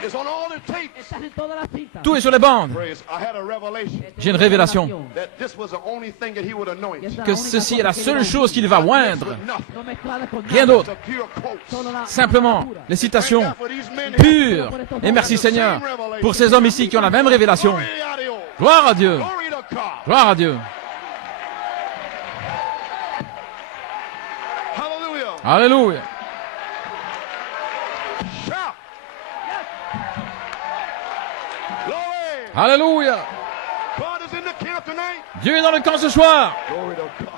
It's on all the tapes. Estás en todas las citas. Tout est sur les bandes. Praise. I had a revelation J'ai une révélation that this was the only thing that he would anoint. que ceci est la seule chose qu'il va oindre. Nothing. No mezclada con Rien nada. d'autre. The pure quotes. Solo la- Simplement la pura. les citations Thank God for these men here. pures. Et merci Seigneur pour ces hommes ici qui ont la même révélation. Glory to God. Gloire à Dieu. Glory to God. Gloire à Dieu. Hallelujah. Alléluia. Shout. Glory. Alléluia. God is in the camp tonight. Dieu est dans le camp ce soir. Glory to God.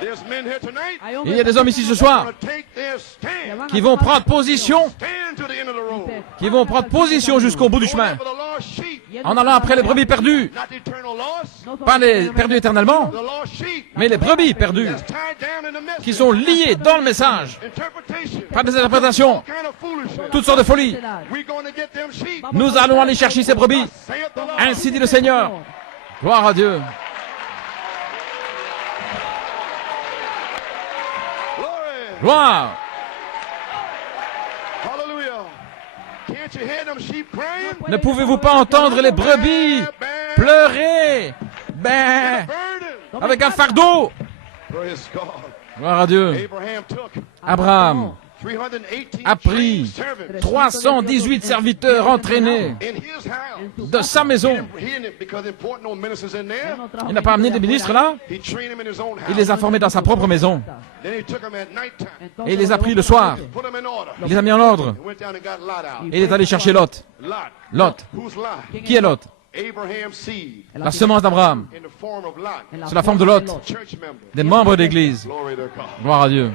There's men here tonight Hay Il hombres y a des hommes ici ce soir who take their stand. qui vont prendre position, Stand to the end of the road. qui vont prendre position jusqu'au bout du chemin, For the lost sheep. en allant après les brebis perdues. Not the eternal lost. Pas les perdus éternellement, The lost sheep. mais les brebis perdues, That's tied down in the message. qui sont liées dans le message, Interpretation. par des interprétations, Kind of foolishness. toutes sortes de folies. We're going to get them sheep. Nous allons aller chercher ces brebis. Saith the Lord. Ainsi dit le Seigneur. Gloire à Dieu. Glory. Gloire. Hallelujah. Can't you hear them sheep crying? Ne pouvez-vous pas entendre les brebis pleurer? Ben, Burden. avec un fardeau. Praise God. Gloire à Dieu. Abraham took Abraham 318 a pris trained servants 318 serviteurs entraînés in his house. de sa maison. He didn't, because there weren't no ministers in there. Il n'a pas amené des ministres là. He trained them in his own Il house. les a formés dans sa propre maison. Then he took them at nighttime, Et il les a pris le soir. put them in order. Il les a mis en ordre. He went down and got Lot out. Et il est allé chercher Lot. Lot. Lot. Who's Lot? Qui est Lot? Abraham's seed la semence d'Abraham, in the form of Lot, sous la forme de Lot, church member. des membres d'Église. Glory to God. Gloire à Dieu.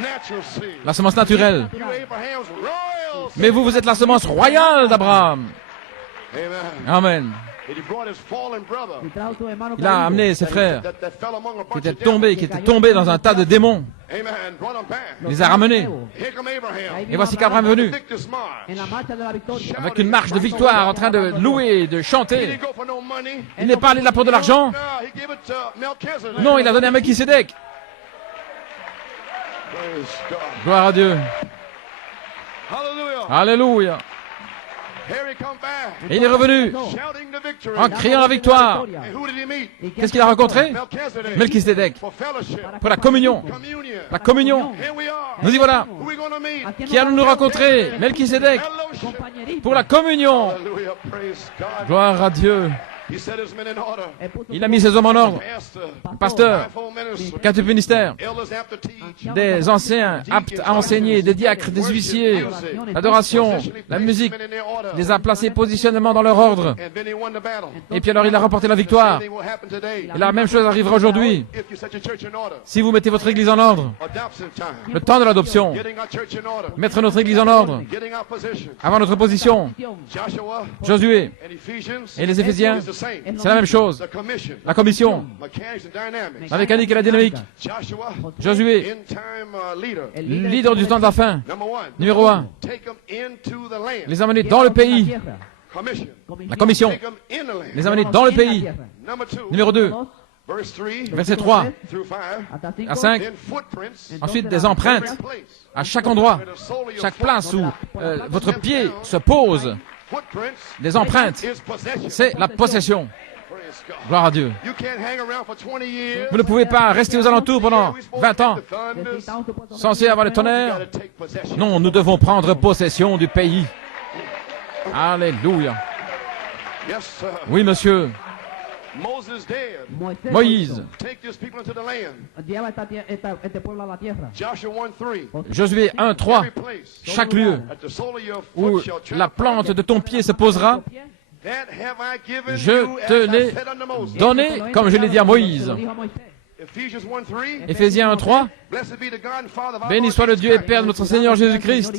Natural seed. La semence naturelle. You Abraham's royal seed. Mais vous, vous êtes la semence royale d'Abraham. Amen. Amen. And he brought his fallen brother Il a amené ses frères that fell among a qui bunch étaient of devils. qui étaient tombés dans un tas de démons. Amen. Brought them back. Il les a ramenés. Here come Abraham. Et voici qu'Abraham est venu, Victor's march. En la marcha de la victoria. avec une marche de victoire, en train de louer, de He chanter. didn't go for no money. Il n'est pas allé là pour de l'argent. No, he gave it to Melchizedek. Non, il a donné à Melchisédek. Praise God. Gloire à Dieu. Hallelujah. Alléluia. Here he come back. Et il est revenu Shouting the victory. en criant la victoire. And who did he meet? Qu'est-ce qu'il a rencontré? Melchizedek. Melchisédek. For fellowship. Pour la communion. Communion. La communion. Here we are. Nous y voilà. Who we gonna meet? Qui allons-nous rencontrer? Melchisédek. Fellowship. Pour la communion. Hallelujah. Praise God. Gloire à Dieu. He set his men in order. Il a mis ses hommes en ordre. Pastor. Pasteur, Fivefold ministry. quatre ministères, Elders have to teach. des anciens aptes à enseigner, des diacres, des huissiers, l'adoration, la musique, Men in their order. les a placés positionnement dans leur ordre. And then he won the battle. Et puis alors il a remporté la victoire. Same thing will happen today. Et la même chose arrivera aujourd'hui. If you set your church in order. Si vous mettez votre église en ordre, Adoption time. le temps de l'adoption, Getting our church in order. mettre notre église en ordre, Getting our position. avoir notre position, Joshua Josué and Ephesians. et les Éphésiens, is the same. c'est la même chose. The commission. La commission, Mechanics and dynamics. la mécanique et la dynamique, Joshua. Josué, End time leader. leader du temps de la fin, Number one. numéro 1, Take them into the land. les amener dans le pays, Commission. la commission, Take them in the land. les amener dans le pays, Number two. numéro 2, Verse 3 verset 3 through 5. à 5, Then footprints. ensuite des empreintes Every place. à chaque endroit, Where the sole of your chaque foot place où votre pied se pose, Footprints des empreintes, is possession. c'est la possession. Praise God. Gloire à Dieu. You can't hang around for 20 years. Vous ne pouvez pas rester aux alentours pendant We're supposed 20 to ans, get the thunders. censé avoir le You tonnerre. gotta take possession. Non, nous devons prendre possession du pays. Alléluia. Yes, sir. Oui, monsieur. Moses dead. Moïse, Take this people into the land. Lleva este pueblo a la tierra. Joshua 1:3. Josué 1, 3, Every place chaque lieu at the sole of your où foot shall tread la upon plante de ton pied se posera, that have I given je you te as I l'ai said unto Moses. donné, comme je l'ai dit à Moïse. Ephesians 1:3. Éphésiens 1, 3, Blessed be the God and Father of our béni Lord soit le Jesus Dieu et Christ, Père de notre Seigneur Jésus-Christ,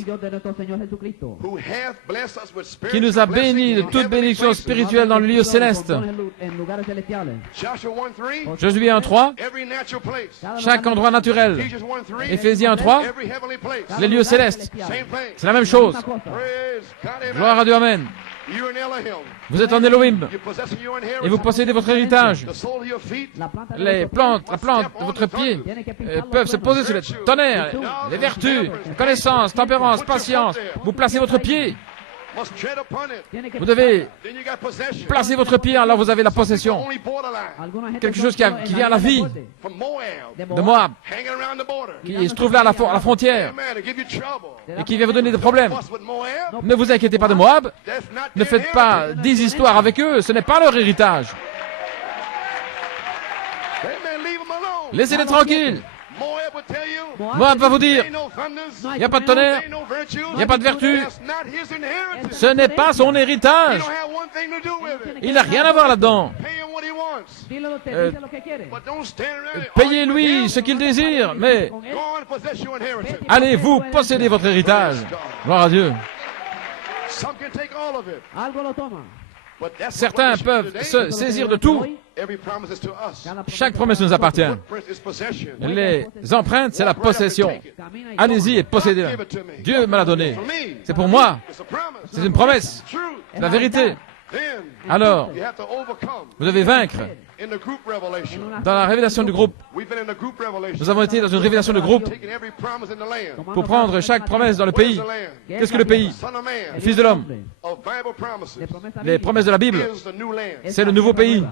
who hath blessed us with qui nous a spiritual bénis de blessings in toute heavenly bénédiction places. spirituelle dans le lieu céleste. Joshua 1:3. Josué 1, 3, Every natural place. chaque endroit naturel. Ephesians 1:3. Éphésiens 3, Every heavenly place. les lieux célestes. Same thing. C'est la même chose. Praise God. Amen. Gloire à Dieu, Amen. You're in Elohim. Vous êtes en Elohim You're possessing your et inheritance. vous possédez votre héritage. The sole of your feet. Les plantes, la plante de votre pied peuvent se poser sur le tonnerre, les vertus, connaissance, tempérance, patience. Vous placez votre pied. Must tread upon it. Vous devez Then you got possession. placer votre pied, alors vous avez la possession. Only borderline. Quelque chose qui vient à la vie From Moab. de Moab, Hanging around the border. qui se trouve là à la frontière Amen. To give you trouble. et qui vient vous donner des problèmes. Fuss with Moab. Ne vous inquiétez pas de Moab, That's not ne their faites pas heritage. des histoires avec eux, ce n'est pas leur héritage. Amen. Leave them alone. Laissez-les tranquilles. Moab will tell you. Moab va vous dire, Ain't no thunders. il n'y a pas de tonnerre, Ain't no virtues. il n'y a pas de vertu, That's not his inheritance. ce n'est pas son He héritage. don't have one thing to do with it. Il n'a rien à voir là-dedans. Pay him what he wants. But don't stand around and argue with Payez-lui him. ce qu'il désire, mais Go on and possess your inheritance. allez-vous posséder votre héritage. Gloire à Dieu. Some can take all of it. Algo lo toma. But that's Certains what we should do peuvent today. se saisir de tout. Every promise is to us. Chaque promesse nous appartient. Footprint is possession. Les empreintes, c'est la possession. Allez-y et possédez-la. Dieu me l'a donné. For me, C'est pour moi. it's a promise. C'est une promesse. Truth. C'est la vérité. Then Alors, you have to overcome. vous devez vaincre. In the group revelation. Dans la révélation du groupe, We've been in the group revelation. nous avons été dans une révélation de groupe Taking every promise in the land. pour prendre chaque promesse dans le What is pays. the land? Qu'est-ce que le pays? Son of man. Le Fils de l'homme. Of Bible promises. Les promesses de la Bible, Is the new land. c'est le nouveau pays.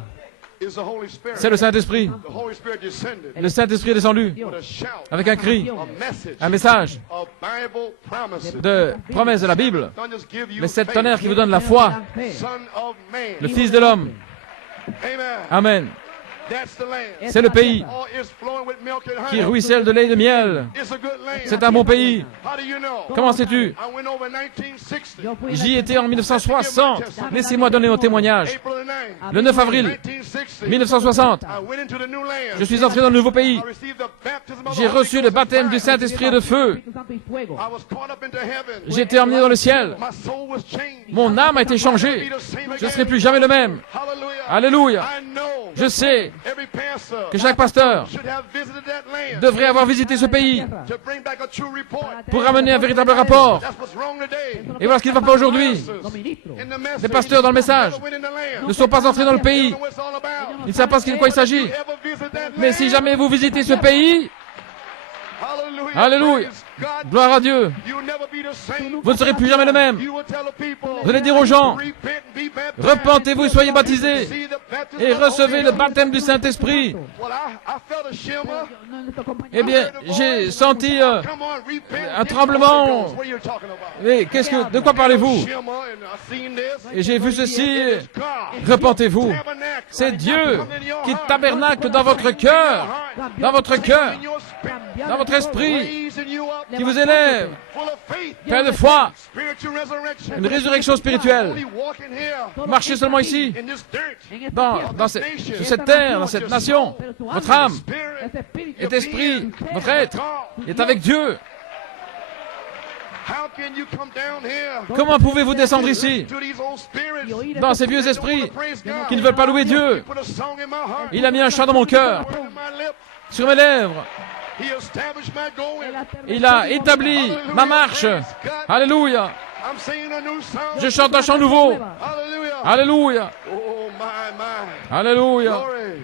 Is the Holy Spirit. C'est le Saint-Esprit. The Holy Spirit descended. Le Saint-Esprit est descendu With a shout. avec un cri, A message. un message Of Bible promises. de promesses de la Bible. Thunders give you Mais cette faith. tonnerre qui vous donne la foi, Son of man. le Fils de l'homme. Amen. Amen. That's the land. C'est le pays Oh, it's flowing with milk and qui honey. ruisselle de lait et de miel. It's a good land. C'est un bon pays. How do you know? Comment sais-tu? I went over 1960. Yo fui en J'y el- étais en 1960. Laissez-moi donner mon témoignage. April the 9th. Le 9 avril 1960. 1960, I went into the new land. je suis entré dans le nouveau pays. I received the baptism of the J'ai Holy reçu le Ghost and baptême du fire. Saint-Esprit et de feu. Espíritu Santo y fuego. I was caught up into heaven. J'ai été emmené dans le ciel. My soul was changed. Mon âme a été changée. Je ne serai plus jamais le même. Hallelujah. Alléluia. I know Je sais every pastor que chaque pasteur should have visited that land devrait avoir visité ce pays to bring back a true report. pour amener un véritable rapport. That's what's wrong today. Et voilà ce qui ne va pas aujourd'hui. Los ministros. In the message, Les pasteurs dans le message never went in the land. ne sont pas entrés dans le pays. Don't know what it's all about. Ils ne savent pas de quoi il s'agit. Ever visit that Mais land? si jamais vous visitez ce pays, Hallelujah. Alléluia. Praise God. gloire à Dieu, You'll never be the same. vous ne serez plus jamais le même. You will tell the people, Vous allez dire aux gens, repent and be baptized. repentez-vous et soyez baptisés See the baptism et of the recevez Holy le Ghost. baptême du Saint-Esprit. Well, I felt a shimmer. Nuestro compañero- Eh bien, j'ai senti Come on, repent. un tremblement. What are you talking about? Mais de quoi parlez-vous? Shimmer, and I've seen this. Et j'ai vu ceci. God. Repentez-vous. Tabernacle. C'est Dieu qui tabernacle dans votre cœur, dans votre cœur, In your spirit. dans votre esprit, Raising you up. qui vous élève, Full of faith. plein de foi, Spiritual resurrection. une résurrection spirituelle. Only walking here Marchez seulement ici, in this dirt. sur cette terre, dans cette nation. Votre âme, Spirit. Ese espíritu est esprit, votre être est avec Dieu. How can you come down here? Comment pouvez-vous descendre ici, To these old spirits. dans ces vieux esprits Praise God. qui ne veulent pas louer Dieu? Put a song in my heart. Il a mis un chant dans mon cœur, Word in my lips. sur mes lèvres. He established my going. Il a établi ma marche. Alléluia. I'm singing a new song. Je chante un chant nouveau. Hallelujah. Alléluia. Oh my. Alléluia. Glory.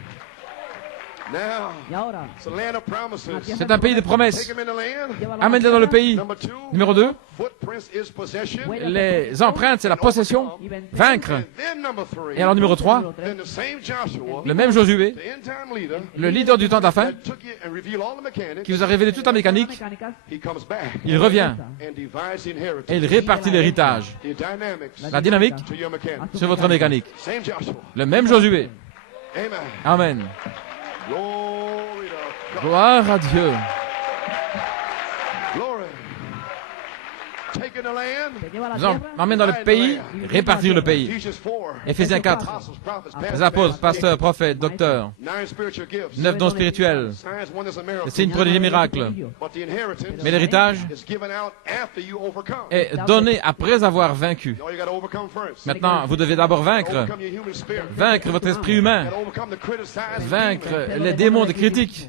Now, Y ahora, it's a land of promises. C'est un pays de Take promesses. him in the land. llévalo a la Amène-les dans le pays. Number 2. Numéro 2, Footprints is possession. les empreintes, c'est la possession. Vaincre. And then number 3. Et alors numéro 3, Then the same Joshua, le même Josué, the end-time leader, le leader du temps de la fin, that took it and revealed all the mechanics, qui vous a révélé toute la mécanique, mecánicas, he comes back il revient and divides the inheritance, et il répartit l'héritage. the dynamics La dynamique to your mechanics. sur votre mécanique. Same Joshua. Le même Josué. Amen. Amen. Glory to God. Gloire à Dieu. Glory. Taking the land. te lleva a la Nous tierra, emmène dans le pays, répartir le pays. Ephesians 4. Éphésiens 4. Apostles, prophets, Les pastors, apôtres, pasteurs, prophètes, docteurs, 9 spiritual gifts. 9 dons spirituels, Signs, wonders, and les miracles. signes, prodiges et miracles. But the inheritance Mais l'héritage is given out after you overcome. est donné après avoir vaincu. You got to overcome first. Maintenant, vous devez d'abord vaincre. Overcome your human spirit. Vaincre votre esprit humain. You got to overcome the criticizing Vaincre demon. les démons de critique.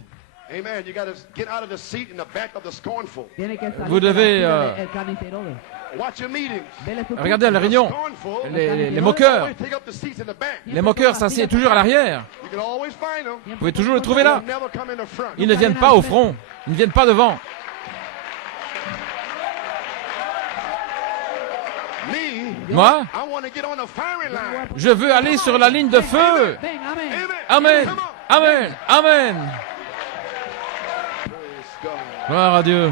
Amen. You got to get out of the seat in the back of the scornful. tiene que salir Vous de la devez, silla del carnicero. Watch your meetings. Vele su Regardez à la réunion, Scornful. les moqueurs. Always take up the seats in the back. Les moqueurs s'assiedent toujours à l'arrière. You can always find them. Vous pouvez toujours les trouver là. They'll never come in the front. Ils ne viennent pas au front. Ils ne viennent pas devant. Me, Moi, I want to get on the firing line. je veux aller sur la ligne de feu. Ven, amén. Amen. Amen. Come on. Amen. Amen. Praise God. Gloire à Dieu.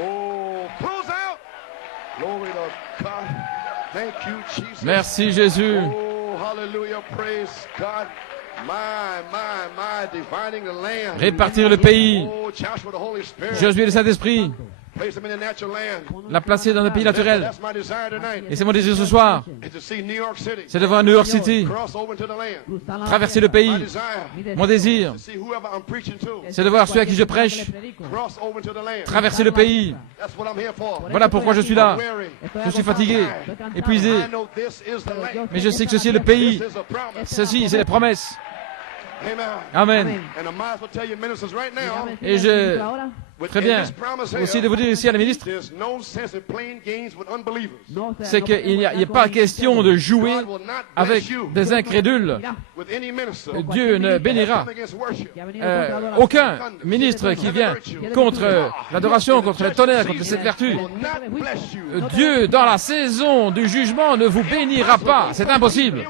Oh, close out. Glory to God. Thank you, Jesus. Merci Jésus. Oh, hallelujah. Praise God. My, dividing the land. Répartir le pays. Oh, Joshua, the Holy Spirit. Josué le Saint-Esprit. Place them in the natural land. L'a placé dans le pays naturel. That's my desire tonight. Et c'est mon désir ce soir. Is to see New York City. C'est de voir New York City. Cross over to the land. Cruzar la Traverser le tierra. My pays. desire. Mon désir, To see whoever I'm preaching to. c'est de voir ceux à qui je prêche Cross over to the land. traverser le pays. That's what I'm here for. Voilà pourquoi je suis là. Weary. Je suis fatigué, épuisé. I know this is the land. Mais je sais que ceci est le pays. This is a promise. Ceci, c'est les promesses. Amen. Amen. And I might as well tell you ministers right now. Et je- with- Très in bien. this promise Aussi here, de vous dire ici à la ministre, there's no sense in playing games with unbelievers. c'est qu'il n'y a pas question de jouer God will not bless avec you des incrédules. with any minister. Dieu ne bénira Come against worship. aucun ministre qui vient contre l'adoration, contre le tonnerre, contre cette vertu. Will not bless you. Dieu, dans la saison du jugement, ne vous bénira pas. C'est impossible.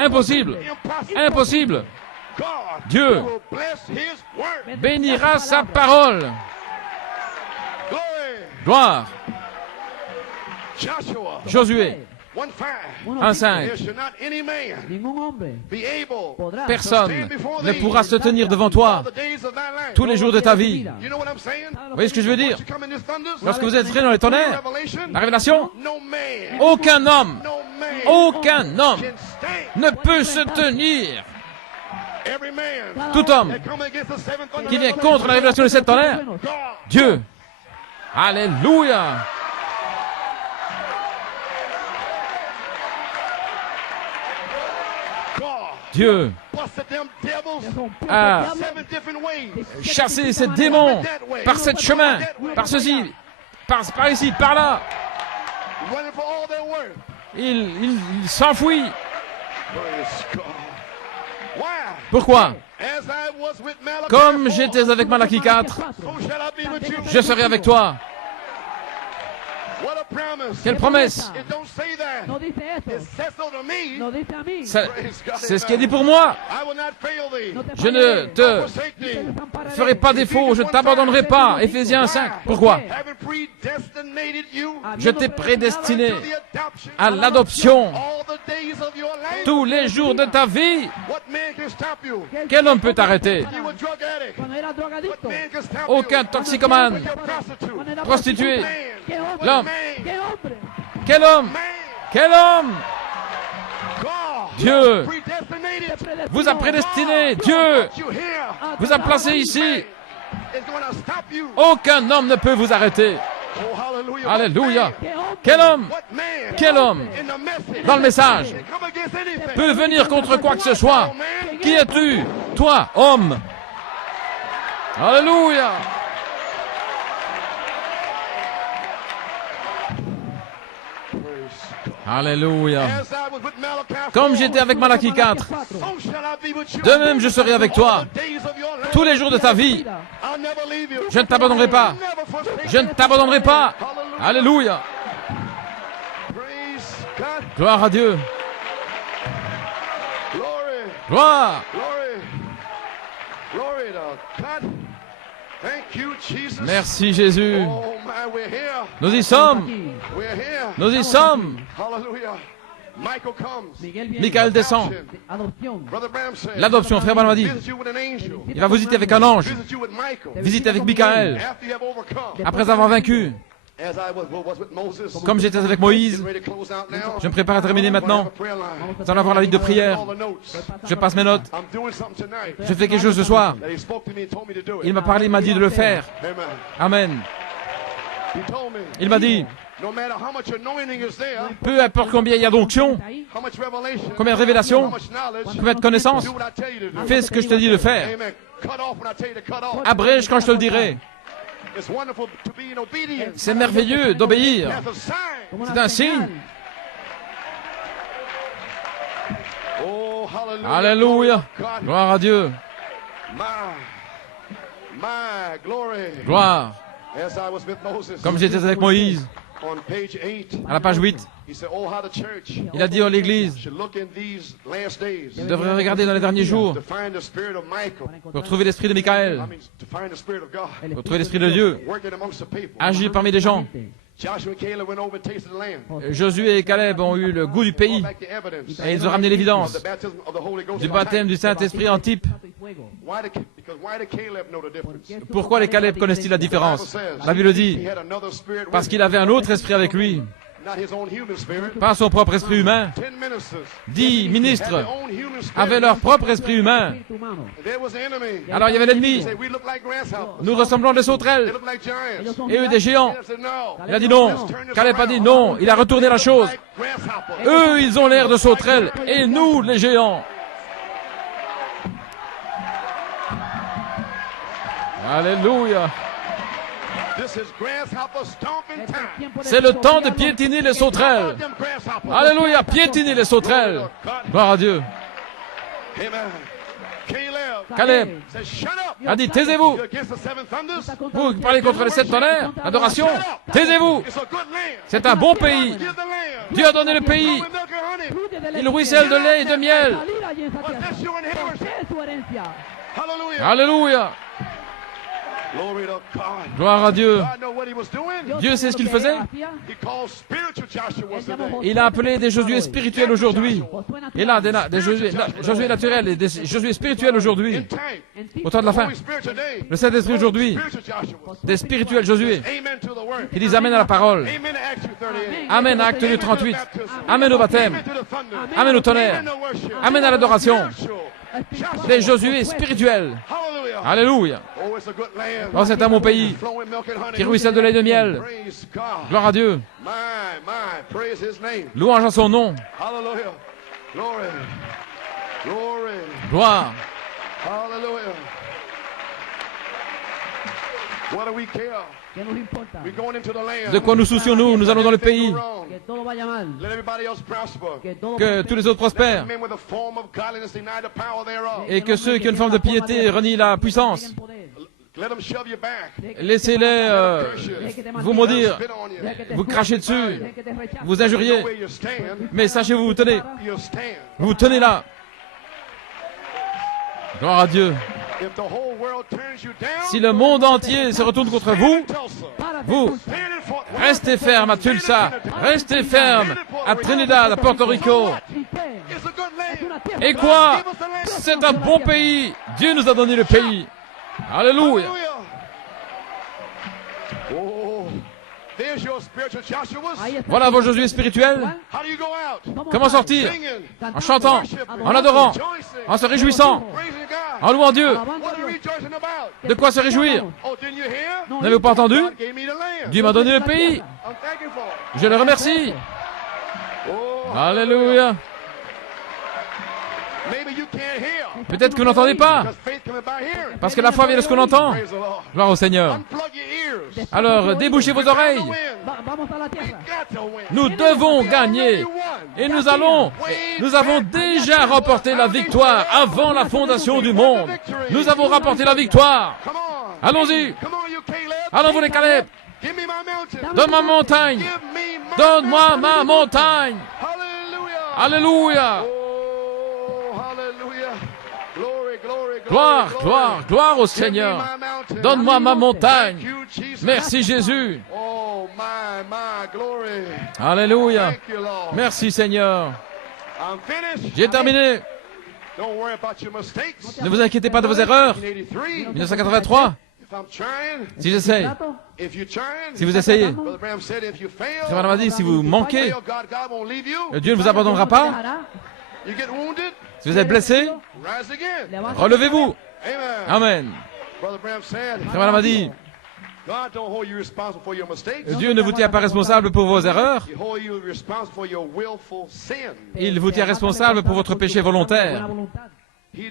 Impossible. Impossible. God Dieu will bless his word. bénira sa parole. Glory. Gloire. Joshua. Josué. 1, 5. There should not any man Ningún hombre be able podrá Personne ne pourra se tenir devant toi tous les jours de ta vie. You know what I'm saying? Vous voyez ce que je veux dire? You come in this thunders, Lorsque vous êtes entrés dans les tonnerres, revelation, la révélation, no man, aucun homme, no man aucun homme can stand. ne peut se tenir. Every man Tout homme that come against the seventh thunder qui vient contre la révélation des 7 tonnerres, God, Dieu. Alléluia. God, Dieu busted them devils a 7 different ways. chassé ces démons par ce chemin, par ceci, par ici, par là. Running for all their worth. Il s'enfuit. Praise God. Why? Pourquoi? As I was with Malachi Comme 4, j'étais avec Malachie 4, so shall I be with you. je serai avec toi. What a promise. Quelle promesse! It don't say that. No dice It eso. says so to me. No dice a mí. C'est ce qui est dit pour moi. I will not fail thee. No te Je ne fallaré. te Forsake thee. ferai pas défaut, je ne t'abandonnerai pas. Éphésiens 5. Pourquoi? Having predestinated you Je t'ai prédestiné to the adoption à l'adoption all the days of your life. tous les jours de ta vie. What man can stop you? Quel homme peut t'arrêter? You a drug addict. Cuando era What drogadicto. man can stop Aucun you? toxicomane, You're a prostitute. Cuando era prostituée. Man. ¿Qué hombre? L'homme. ¿Qué hombre? Quel homme? Man. Quel homme? God. Dieu Predestinated. vous a prédestiné. Dieu You here. vous a placé ici. Is going to stop you. Aucun homme ne peut vous arrêter. Oh, hallelujah. Alléluia. ¿Qué hombre? Quel homme? What man? Quel homme In the message. dans le message Can come against anything. peut venir contre quoi que ce soit? Qui es-tu? Toi, homme. Alléluia. Alléluia. As I was with Malachi 4, Comme j'étais avec Malachie 4, so shall I be with you. de même je serai avec toi All the days of your life. tous les jours de ta vie. I'll never leave you. Je ne t'abandonnerai pas. Never forsake Je ne t'abandonnerai pas. Alléluia. Praise God. Gloire à Dieu. Glory. Gloire. Glory. Glory to God. Thank you, Jesus. Merci Jésus. Oh my, we're here. Nous y sommes. We're here. Nous y sommes. Hallelujah. Michael comes. Miguel viene. Michael descend. Adopción. Brother Bram said. L'adoption, frère Branham a dit. Visit you with an angel. Il va visiter avec un ange. Visit you with Michael. Visiter avec Michael. After you have overcome. Après avoir vaincu. As I was with Moses. Comme j'étais avec Moïse. Getting ready to close out now. Je me prépare à terminer maintenant. Prayer line. Nous allons avoir la ligne de prière. All the notes. Je passe mes notes. I'm doing something tonight. Je fais quelque chose ce soir. That he spoke to me and told me to do Il it. m'a parlé, il m'a dit de le faire. Amen. Amen. He told me. Il m'a dit, No matter how much anointing is there, peu importe combien il y a d'onction, how much revelation, combien de révélations, how much knowledge, combien de connaissances, do what I tell you to do. fais ce que je te dis de faire. Amen. Cut off when I tell you to cut off. Abrège quand je te le dirai. It's wonderful to be in obedience. C'est merveilleux d'obéir. That's a sign. C'est un signe. Oh, hallelujah. Alléluia. God, Gloire à Dieu. my glory. Gloire. As I was with Moses. Comme j'étais avec Moïse, On page 8. à la page 8, He said, oh, how the church il a dit à l'Église, should look in these last days vous devrez regarder dans les derniers jours to find the spirit of Michael. pour trouver l'esprit de I Michael, mean, to find the spirit of God pour trouver l'esprit de Dieu, working amongst the people. agir parmi les gens. Joshua and Caleb went over and tasted the land. Josué et Caleb ont eu le goût du pays Brought back the evidence et ils ont ramené of l'évidence the baptism of the Holy Ghost. du baptême du Saint-Esprit en type. Because why did Caleb know the difference? Pourquoi les Caleb connaissent-ils la différence? La Bible dit, He had another spirit with parce him, qu'il avait un autre esprit avec lui, not his own human spirit. pas son propre esprit humain. 10 ministers 10 had ministres their own human spirit. avaient leur propre esprit humain. There was an enemy. Alors il y avait l'ennemi. He said, we look like grasshoppers. Nous ressemblons à des They sauterelles look like giants. et eux des géants. Caleb said, no. Il a dit non. Caleb a dit non. Il a retourné la chose. Like grasshoppers. Eux, ils ont l'air de sauterelles et nous, les géants. Alléluia. This is grasshopper stomping time. C'est le temps de piétiner les sauterelles. Them grasshoppers. Alléluia, piétiner les sauterelles. Gloire à Dieu. Amen. Caleb said, shut up. a dit, taisez-vous. You're against the seven thunders. Vous parlez contre les 7 tonnerres. Adoration. Taisez-vous. It's a good land. C'est un bon pays. Give the land. Dieu a donné le pays. With milk and honey. Il ruisselle de lait et de miel. That's your inheritance. Hallelujah. Alléluia. Glory to God. Gloire à Dieu. God know what he was doing. Dieu sait ce qu'il faisait. He called spiritual Joshua today. Il a appelé des Josué spirituels aujourd'hui. Et là, des Josué naturels et des Josué spirituels aujourd'hui. In time. Au temps de la fin. Holy Spirit today. Le Saint-Esprit aujourd'hui. Spiritual Joshua. Des spirituels Josué. Amen to the word. Qui disent Amen à la parole. Amen to Acts 38. Amen à Acte 2, 38. Amen au baptême. Amen to the thunder. Amen au tonnerre. Amen to worship. Amen à l'adoration. Spiritual. Des Josué spirituels. Hallelujah. Alléluia. Oh, it's a good land. Oh, c'est un bon pays Flowing milk and honey. qui ruisselle de lait et de miel. Praise God. Gloire à Dieu. Praise his name. Louange à son nom. Hallelujah. Glory. Glory. Gloire. Hallelujah. What do we care? ¿Qué nos importa? We're going into the land. De quoi nous soucions-nous? Nous allons dans le pays. Que todo vaya mal. Let everybody else prosper. Que todo Que tous les autres prospèrent. Men with a form of godliness deny the power thereof. Et que ceux qui ont une forme de piété renient la puissance. Let them shove you back. Laissez-les vous maudire, Spit on you. vous cracher dessus, vous Know injurier. where you stand. Mais sachez vous tenez. You stand. Vous tenez là. Gloire à Dieu. If the whole world turns you down, Si le monde entier se retourne contre vous, vous, stand in Fort Worth. restez ferme à Tulsa. Restez ferme à Trinidad, à Porto Rico. It's a good land. Et quoi? C'est un bon pays. Dieu nous a donné le pays. Alléluia. Hallelujah. Oh, there's your spiritual Joshua's. Voilà vos Josué spirituels. How do you go out? Comment sortir? Singing, En chantant, en adorant, en se réjouissant, praising God. en louant Dieu. What are you rejoicing about? De quoi se réjouir? Oh, didn't you hear? N'avez-vous pas entendu? God gave me the land. Dieu m'a donné le pays. I'm thankful for it. Je le remercie. Oh, Alléluia. maybe you can't hear. Peut-être que vous n'entendez pas, Because faith coming by hearing. parce que la foi vient de ce qu'on entend. Praise the Lord. Gloire au Seigneur. Unplug your ears. Alors, débouchez vos oreilles. Win. Vamos a la tierra. Got to win. Nous devons gagner. Et nous avons déjà remporté la victoire avant la fondation du monde. Nous avons remporté la victoire. Come on. Allons-y. Come on, you Caleb. Allons-vous les Caleb. Give me my mountain. Donne-moi ma montagne. Give me my Donne-moi ma montagne. Hallelujah. Alléluia. Oh, hallelujah. Glory, glory, glory. Gloire, glory. gloire, gloire au Give me Seigneur. my mountain. Donne-moi ma montagne. Thank you, Jesus. Merci Jésus. Oh, my, glory. Alléluia. Thank you, Lord. Merci Seigneur. I'm finished. J'ai terminé. Don't worry about your mistakes. Ne vous inquiétez pas de vos erreurs. 1983. 1983, If I'm trying, si j'essaye, if you're trying, si vous essayez, Brother Branham said if you fail, Frère Branham a dit, si vous manquez, fail, God won't leave you. Dieu ne vous abandonnera pas. You get wounded, Si vous êtes blessé, rise again. relevez-vous. Amen. Amen. Brother Branham said, Frère Branham a dit, God don't hold you responsible for your mistakes. Dieu ne vous tient pas responsable pour vos erreurs, He hold you responsible for your willful sin. il vous tient responsable pour votre péché volontaire. He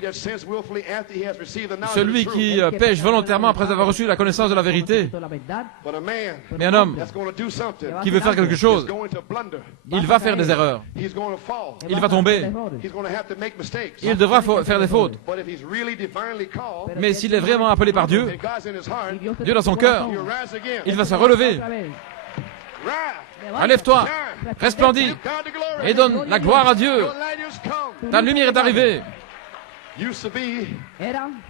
that sins willfully after he has received the knowledge Celui of the qui truth. pêche volontairement après avoir reçu la connaissance de la vérité. But a man Mais un homme that's going to do something qui veut faire quelque is chose, going to blunder. il va faire des erreurs. He's going to fall. Il va tomber. He's going to have to make mistakes. Il devra faire des fautes. But if he's really divinely called, Mais s'il est vraiment appelé par Dieu, and God's in his heart, Dieu dans son cœur, he'll rise again. il va se relever. Rise. Relève-toi, resplendis Give God the glory. et donne la gloire à Dieu. Your light has come. Ta lumière est arrivée. Used to be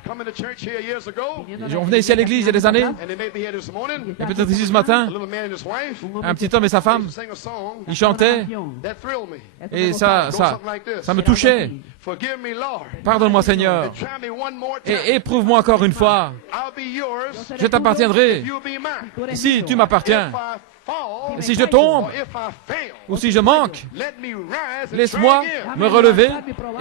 coming to church here years ago, On venait ici à l'église il y a des années, and they may be here this morning. et peut-être ici ce A matin, little man and his wife un petit homme et sa femme, sang a song ils chantaient, that thrilled me. et Goes ça something like this. me touchait. Forgive me, Lord. Pardonne-moi Seigneur, And try me one more time. et éprouve-moi encore une fois. I'll be yours. Je t'appartiendrai. You'll be mine. Si tu m'appartiens, If I fall, et si je tombe, or if I fail, ou si je manque, let me rise and laisse-moi try again. me relever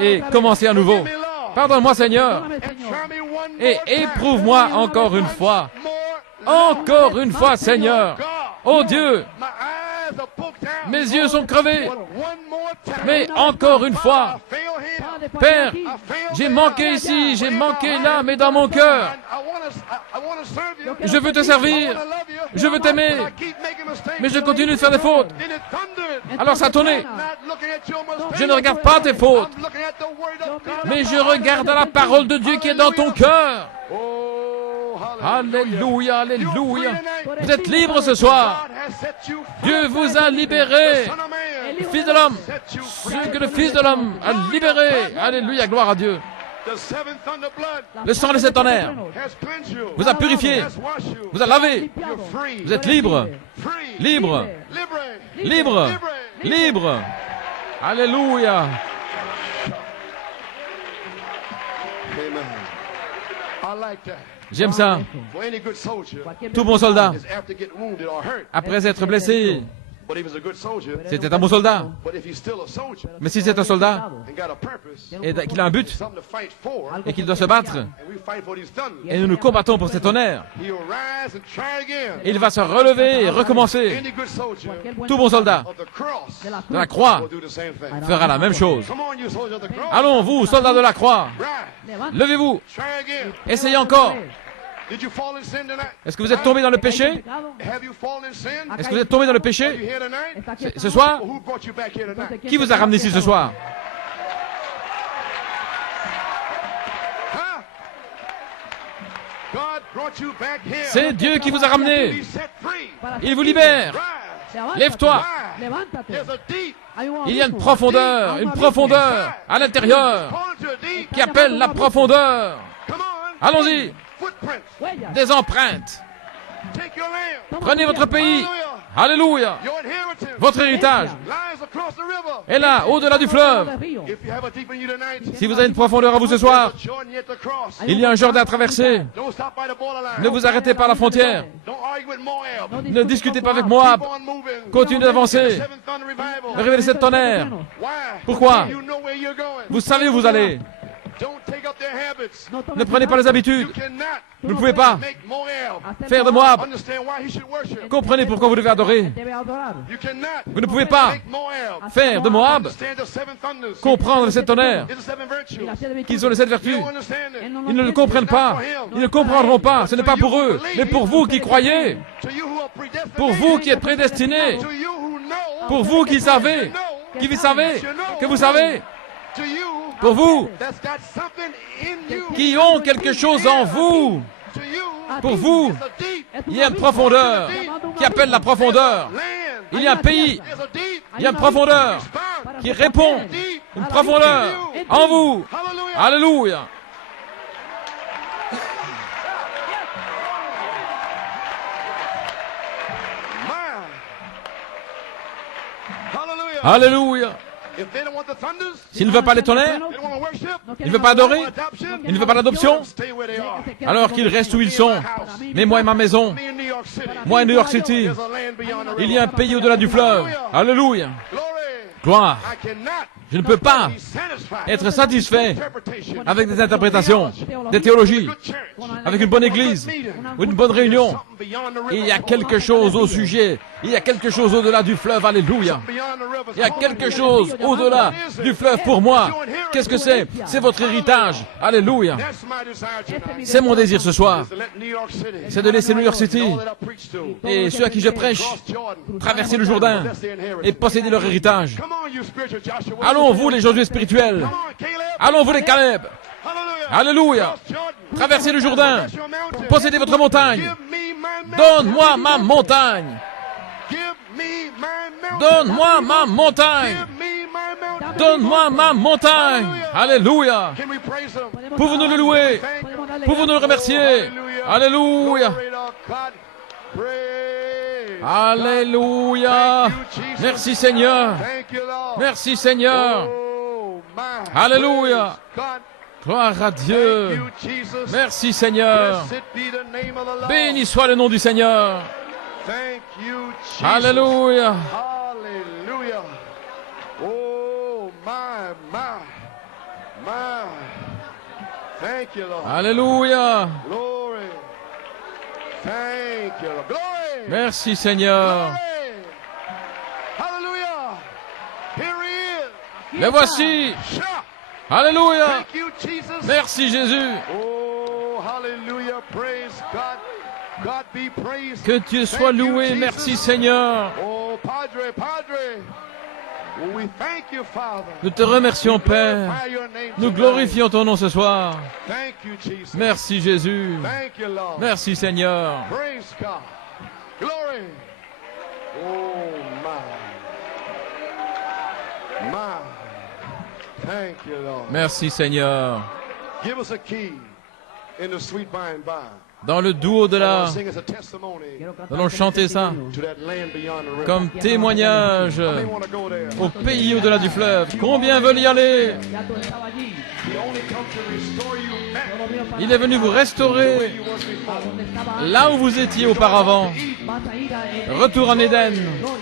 et commencer à nouveau. Forgive me, Lord. Pardonne-moi Seigneur, And try me one et more time. éprouve-moi encore une fois. More, Encore une fois Seigneur. God. Oh Dieu, My eyes are poked out. mes yeux sont crevés, But one more time. mais encore une fois, I fail here. Père, I fail j'ai there. manqué ici, j'ai manqué là, mais dans mon cœur, I wanna serve you. je veux te servir, I wanna love you. je veux t'aimer, But I keep making mistakes. mais je continue de faire des fautes. Then it thundered. Alors ça tonnait. Not looking at your mistakes. Je ne regarde pas tes fautes, I'm looking at the word of God. mais je regarde à la parole de Dieu qui est dans ton cœur. Oh, hallelujah. Alléluia, alléluia. Vous êtes libres ce soir. God has set you free. Dieu vous a libéré. Son of man Le Fils de l'homme, set you free. ce que le Fils de l'homme a libéré. Alléluia, gloire à Dieu. The seventh thunder blood Le sang de cet tonnerre has cleansed you. vous a purifié, Has washed you. vous a lavé. You're free. Vous êtes libre, Free. libre, Liberate. libre, libre. Alléluia. Amen. I like that. J'aime ça. For any good soldier Tout bon soldat, is after get wounded or hurt. après être blessé, But he was a good soldier. c'était un bon soldat. But if he's still a soldier Mais si c'est un soldat and got a purpose, et qu'il a un but something to fight for, et qu'il doit se battre, and we fight for these thunders, et nous nous combattons pour cet honneur, he'll rise and try again. il va se relever et recommencer. Any good soldier Tout bon soldat of the cross de la croix will do the same thing. fera la même chose. Come on, you soldiers of the cross. Allons, vous, soldats de la croix, Rise. levez-vous, Try again. essayez encore. Did you fall in sin tonight? Est-ce que vous êtes tombé dans le péché? Have you fallen in sin? Est-ce que vous êtes tombé dans le Are you péché here tonight? ce soir? Who brought you back here tonight? Qui vous a ramené ici ce soir? Huh? God brought you back here. C'est Dieu qui vous a ramené. Be set free. Il vous libère. Rise. Lève-toi. There's a deep Il y a une profondeur à l'intérieur calling to a deep. qui appelle la profondeur. Come on. Allons-y, Footprints. des empreintes. Take your land. Prenez votre pays. Alléluia. Your inheritance Votre héritage lies across the river. est là, au-delà du fleuve. If you have a deep in you tonight, Si vous avez une profondeur à vous ce soir, there's a Jordan at the cross. il y a un Jourdain à traverser. Don't stop by the borderline. Ne vous arrêtez pas à la frontière. Don't argue with Moab. Ne discutez pas avec Moab. Keep on moving. Continuez d'avancer. Seventh thunder revival. Révélez cette tonnerre. Why? Pourquoi? You know where you're going. Vous savez où vous allez. Don't take up their habits. Ne prenez pas les habitudes. You cannot Vous ne pouvez pas make Moab faire de Moab. understand why he should worship. Comprenez pourquoi vous devez adorer. You cannot Vous ne pouvez pas make Moab faire de Moab understand the seven thunders. comprendre cette tonnerre, It's the seven virtues. qu'ils ont les 7 You vertus. don't understand it. Ils ne le comprennent pas. Ils ne comprendront pas. Ce n'est pas pour eux, mais pour vous qui croyez, To you who are predestined. pour vous qui êtes prédestinés, To you who know. pour vous qui savez, qui vous savez, que vous savez, To you pour vous that's got something in you. qui ont quelque chose en vous, To you pour vous, it's a deep il y a une profondeur qui appelle la profondeur. land. Il y a un pays, There's a deep il y a une profondeur response. qui répond, Deep. une profondeur en vous. Hallelujah. Alléluia. My. Hallelujah. Alléluia. If they don't want the thunders, S'il ne veut pas les tonnerres, they don't want to worship, il ne veut pas adorer, adoption, il ne veut pas l'adoption, stay where they are. alors qu'ils restent où ils sont. Mais moi et ma maison, Me in New York City, moi et New York City, there's a land beyond the il y a un river. pays au-delà du fleuve. Alléluia. Glory. Gloire. I cannot Je ne peux pas be satisfied être satisfait interpretation avec des interprétations, des théologies, avec une bonne église, ou une bonne réunion. Something beyond the river. Il y a quelque chose au sujet, il y a quelque chose au-delà du fleuve. Alléluia. Beyond the river. Il y a quelque chose au-delà du fleuve pour moi. Qu'est-ce que c'est? C'est votre héritage. Alléluia. That's my desire tonight. C'est mon désir ce soir. To let New York City C'est de laisser New York City all that I preach to et ceux à qui je prêche cross Jordan. traverser le Jourdain That's their inheritance. et posséder leur héritage. Come on, you spiritual Joshua. Allons, vous les Josué spirituels. Come on, Caleb. Allons, vous les Caleb. Hallelujah. Alléluia. Cross Jordan. Traversez le Jourdain. That's your mountain. Possédez votre montagne. Give me my mountain. Donne-moi ma montagne. Give me my mountain. Donne-moi ma montagne. Give me my mountain. Donne-moi ma montagne. Alléluia. Can we praise him? Pouvons-nous le louer? Thank him. Pouvons-nous le remercier? Alléluia. Glory to God. Praise. Alléluia. Thank you, Jesus. Merci Seigneur. Thank you, Lord. Merci Seigneur. Oh, my. Alléluia. Praise God. Gloire à Thank Dieu. you, Jesus. Merci Seigneur. Blessed be the name of the Lord. Béni soit le nom du Seigneur. Thank you, Jesus. Alléluia. Hallelujah. Oh, my. Thank you, Lord. Alléluia. Glory. Thank you, Lord. Glory. Merci Seigneur. Glory. Hallelujah. Here he is. Le voici. Shout. Alléluia. Thank you, Jesus. Merci Jésus. Oh, hallelujah. Praise God. God be praised. Que Dieu soit Thank you, loué. Jesus. Merci Seigneur. Oh, Padre. Oh, we thank you, Father. Nous te remercions Père. Glorify your name Nous tonight. glorifions ton nom ce soir. Thank you, Jesus. Merci Jésus. Thank you, Lord. Merci Seigneur. Praise God. Glory. Oh, my. Thank you, Lord. Merci Seigneur. Give us a key in the sweet by and by. Dans le doux au-delà, Sing us a testimony Quiero cantar nous allons chanter ça to that land beyond the river. comme témoignage How many want to go there? au pays au-delà du fleuve. Combien veulent y aller? Ya tú estabas allí. He only come to restore you back Solo vino para Il est venu vous restaurer where you was before. donde estaba antes. là où vous étiez auparavant. Vas a ir a Edén. Retour en Éden. Gloria.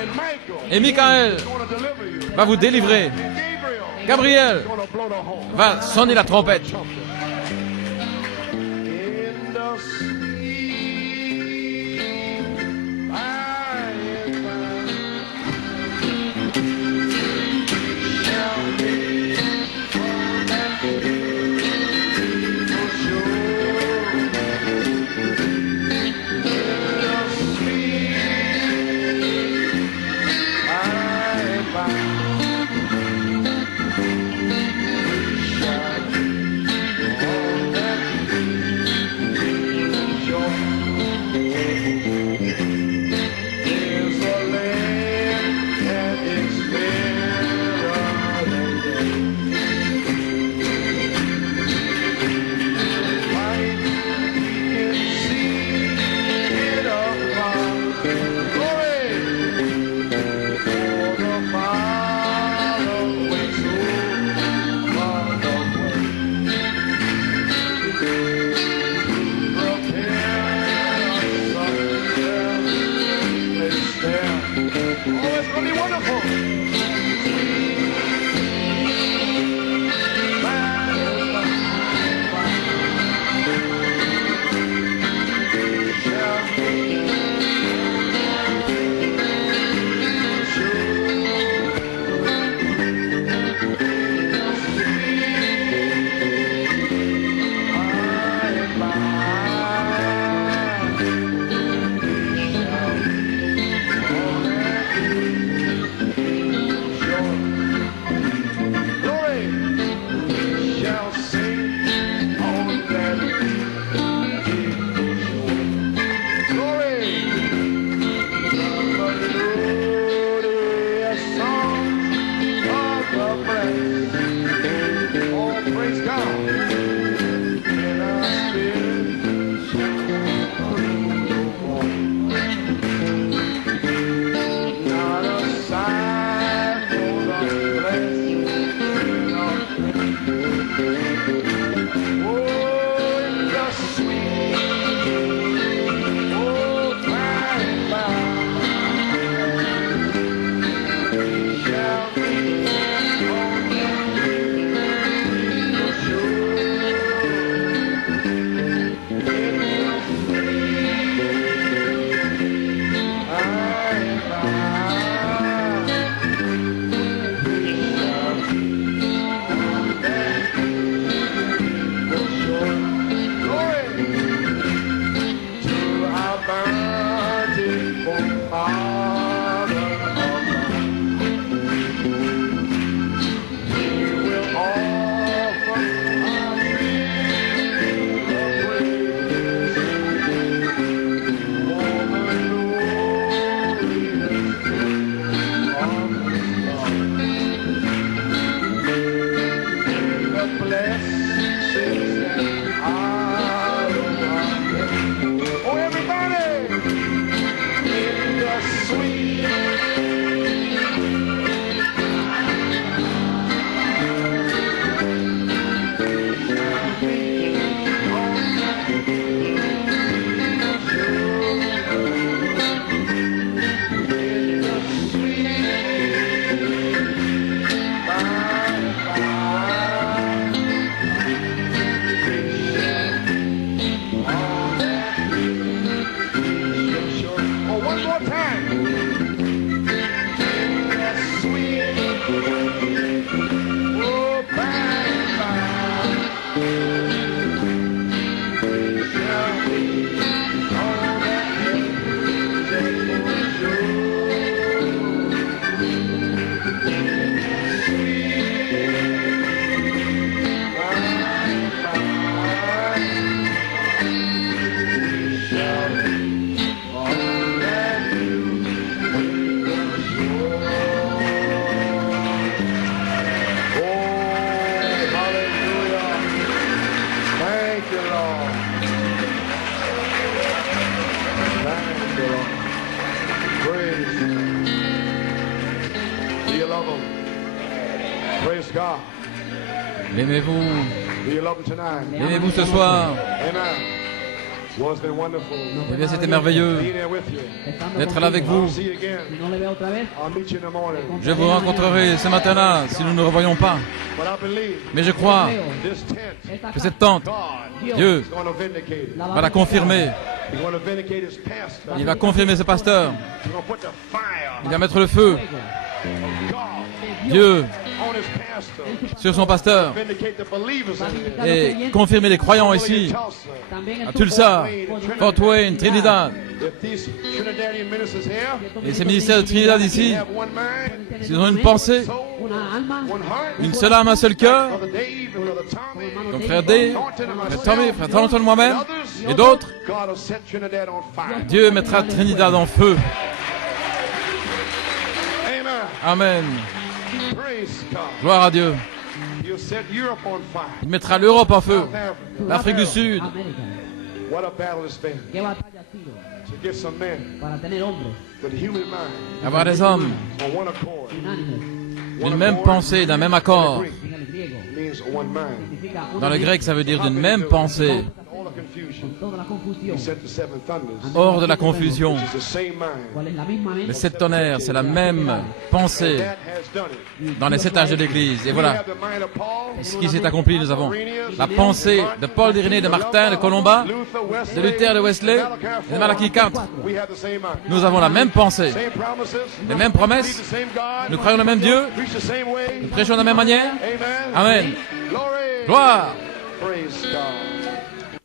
And Michael Et Michael is going to deliver you. va vous délivrer. Gabriel Gabriel is going to blow the horn. va sonner la trompette. In the sweet by and by shall be on that beautiful shore. In the sweet by and by we shall be on that Praise God. L'aimez-vous? Do you love him tonight? L'aimez-vous ce soir? Amen. Well, it's been wonderful Eh bien, c'était merveilleux being there with you. d'être là avec vous. I'll see you again. Si no le veo otra vez, I'll meet you in the morning. Je vous rencontrerai ce matin-là si nous ne nous revoyons pas. But I believe Mais je crois this tent, esta que cette tente, God Dieu is going to vindicate it. va la confirmer. He's going to vindicate his pastor. Il va confirmer ce pasteur. He's going to put the fire Il va mettre le feu, of God Dieu, on his pastor. sur son pasteur Vindicate the believers in here. et confirmer les croyants ici, también en à tu Tulsa, pueblo, Fort Wayne, Trinidad. If these Trinidadian ministers here, Et ces ministères de Trinidad ici, they have one mind, s'ils ont une pensée, soul, una alma, one heart, une seule âme, un seul cœur, Brother Dave and Brother Tommy, comme frère Dave, frère Tommy, frère Thornton, moi-même, et d'autres, God will set Trinidad on fire. Dieu mettra Trinidad en feu. Amen. Amen. Praise God. Gloire à Dieu. He'll set Europe on fire. Il mettra l'Europe en feu, South Africa. l'Afrique du Sud. América. What a battle it's been Qué batalla ha sido to get some men para tener hombres with human mind Avoir des hommes on one accord. unánimes. d'une même pensée, d'un même accord. En el griego Means one mind. significa Dans una le grec, ça veut dire d'une même pensée, All the confusion. toda la confusión. He set the seven thunders. hors de la confusion. It's the same mind. ¿Cuál es la misma mente? Les sept tonnerres, c'est la même pensée That has done it. dans les sept âges de l'Église. Et We voilà have the mind of Paul, ce qui s'est accompli. Nous avons la pensée de Paul, d'Irénée, de Martin, de Colomba, Luther, de Luther, de Wesley, de Malachi 4. We have the same mind. Nous avons la même pensée, Same promises. les mêmes Believe promesses. the same God. Nous croyons le même Dieu, Preach the same way. prêchons de la même manière. Amen. Amen. Glory. Gloire. Praise God.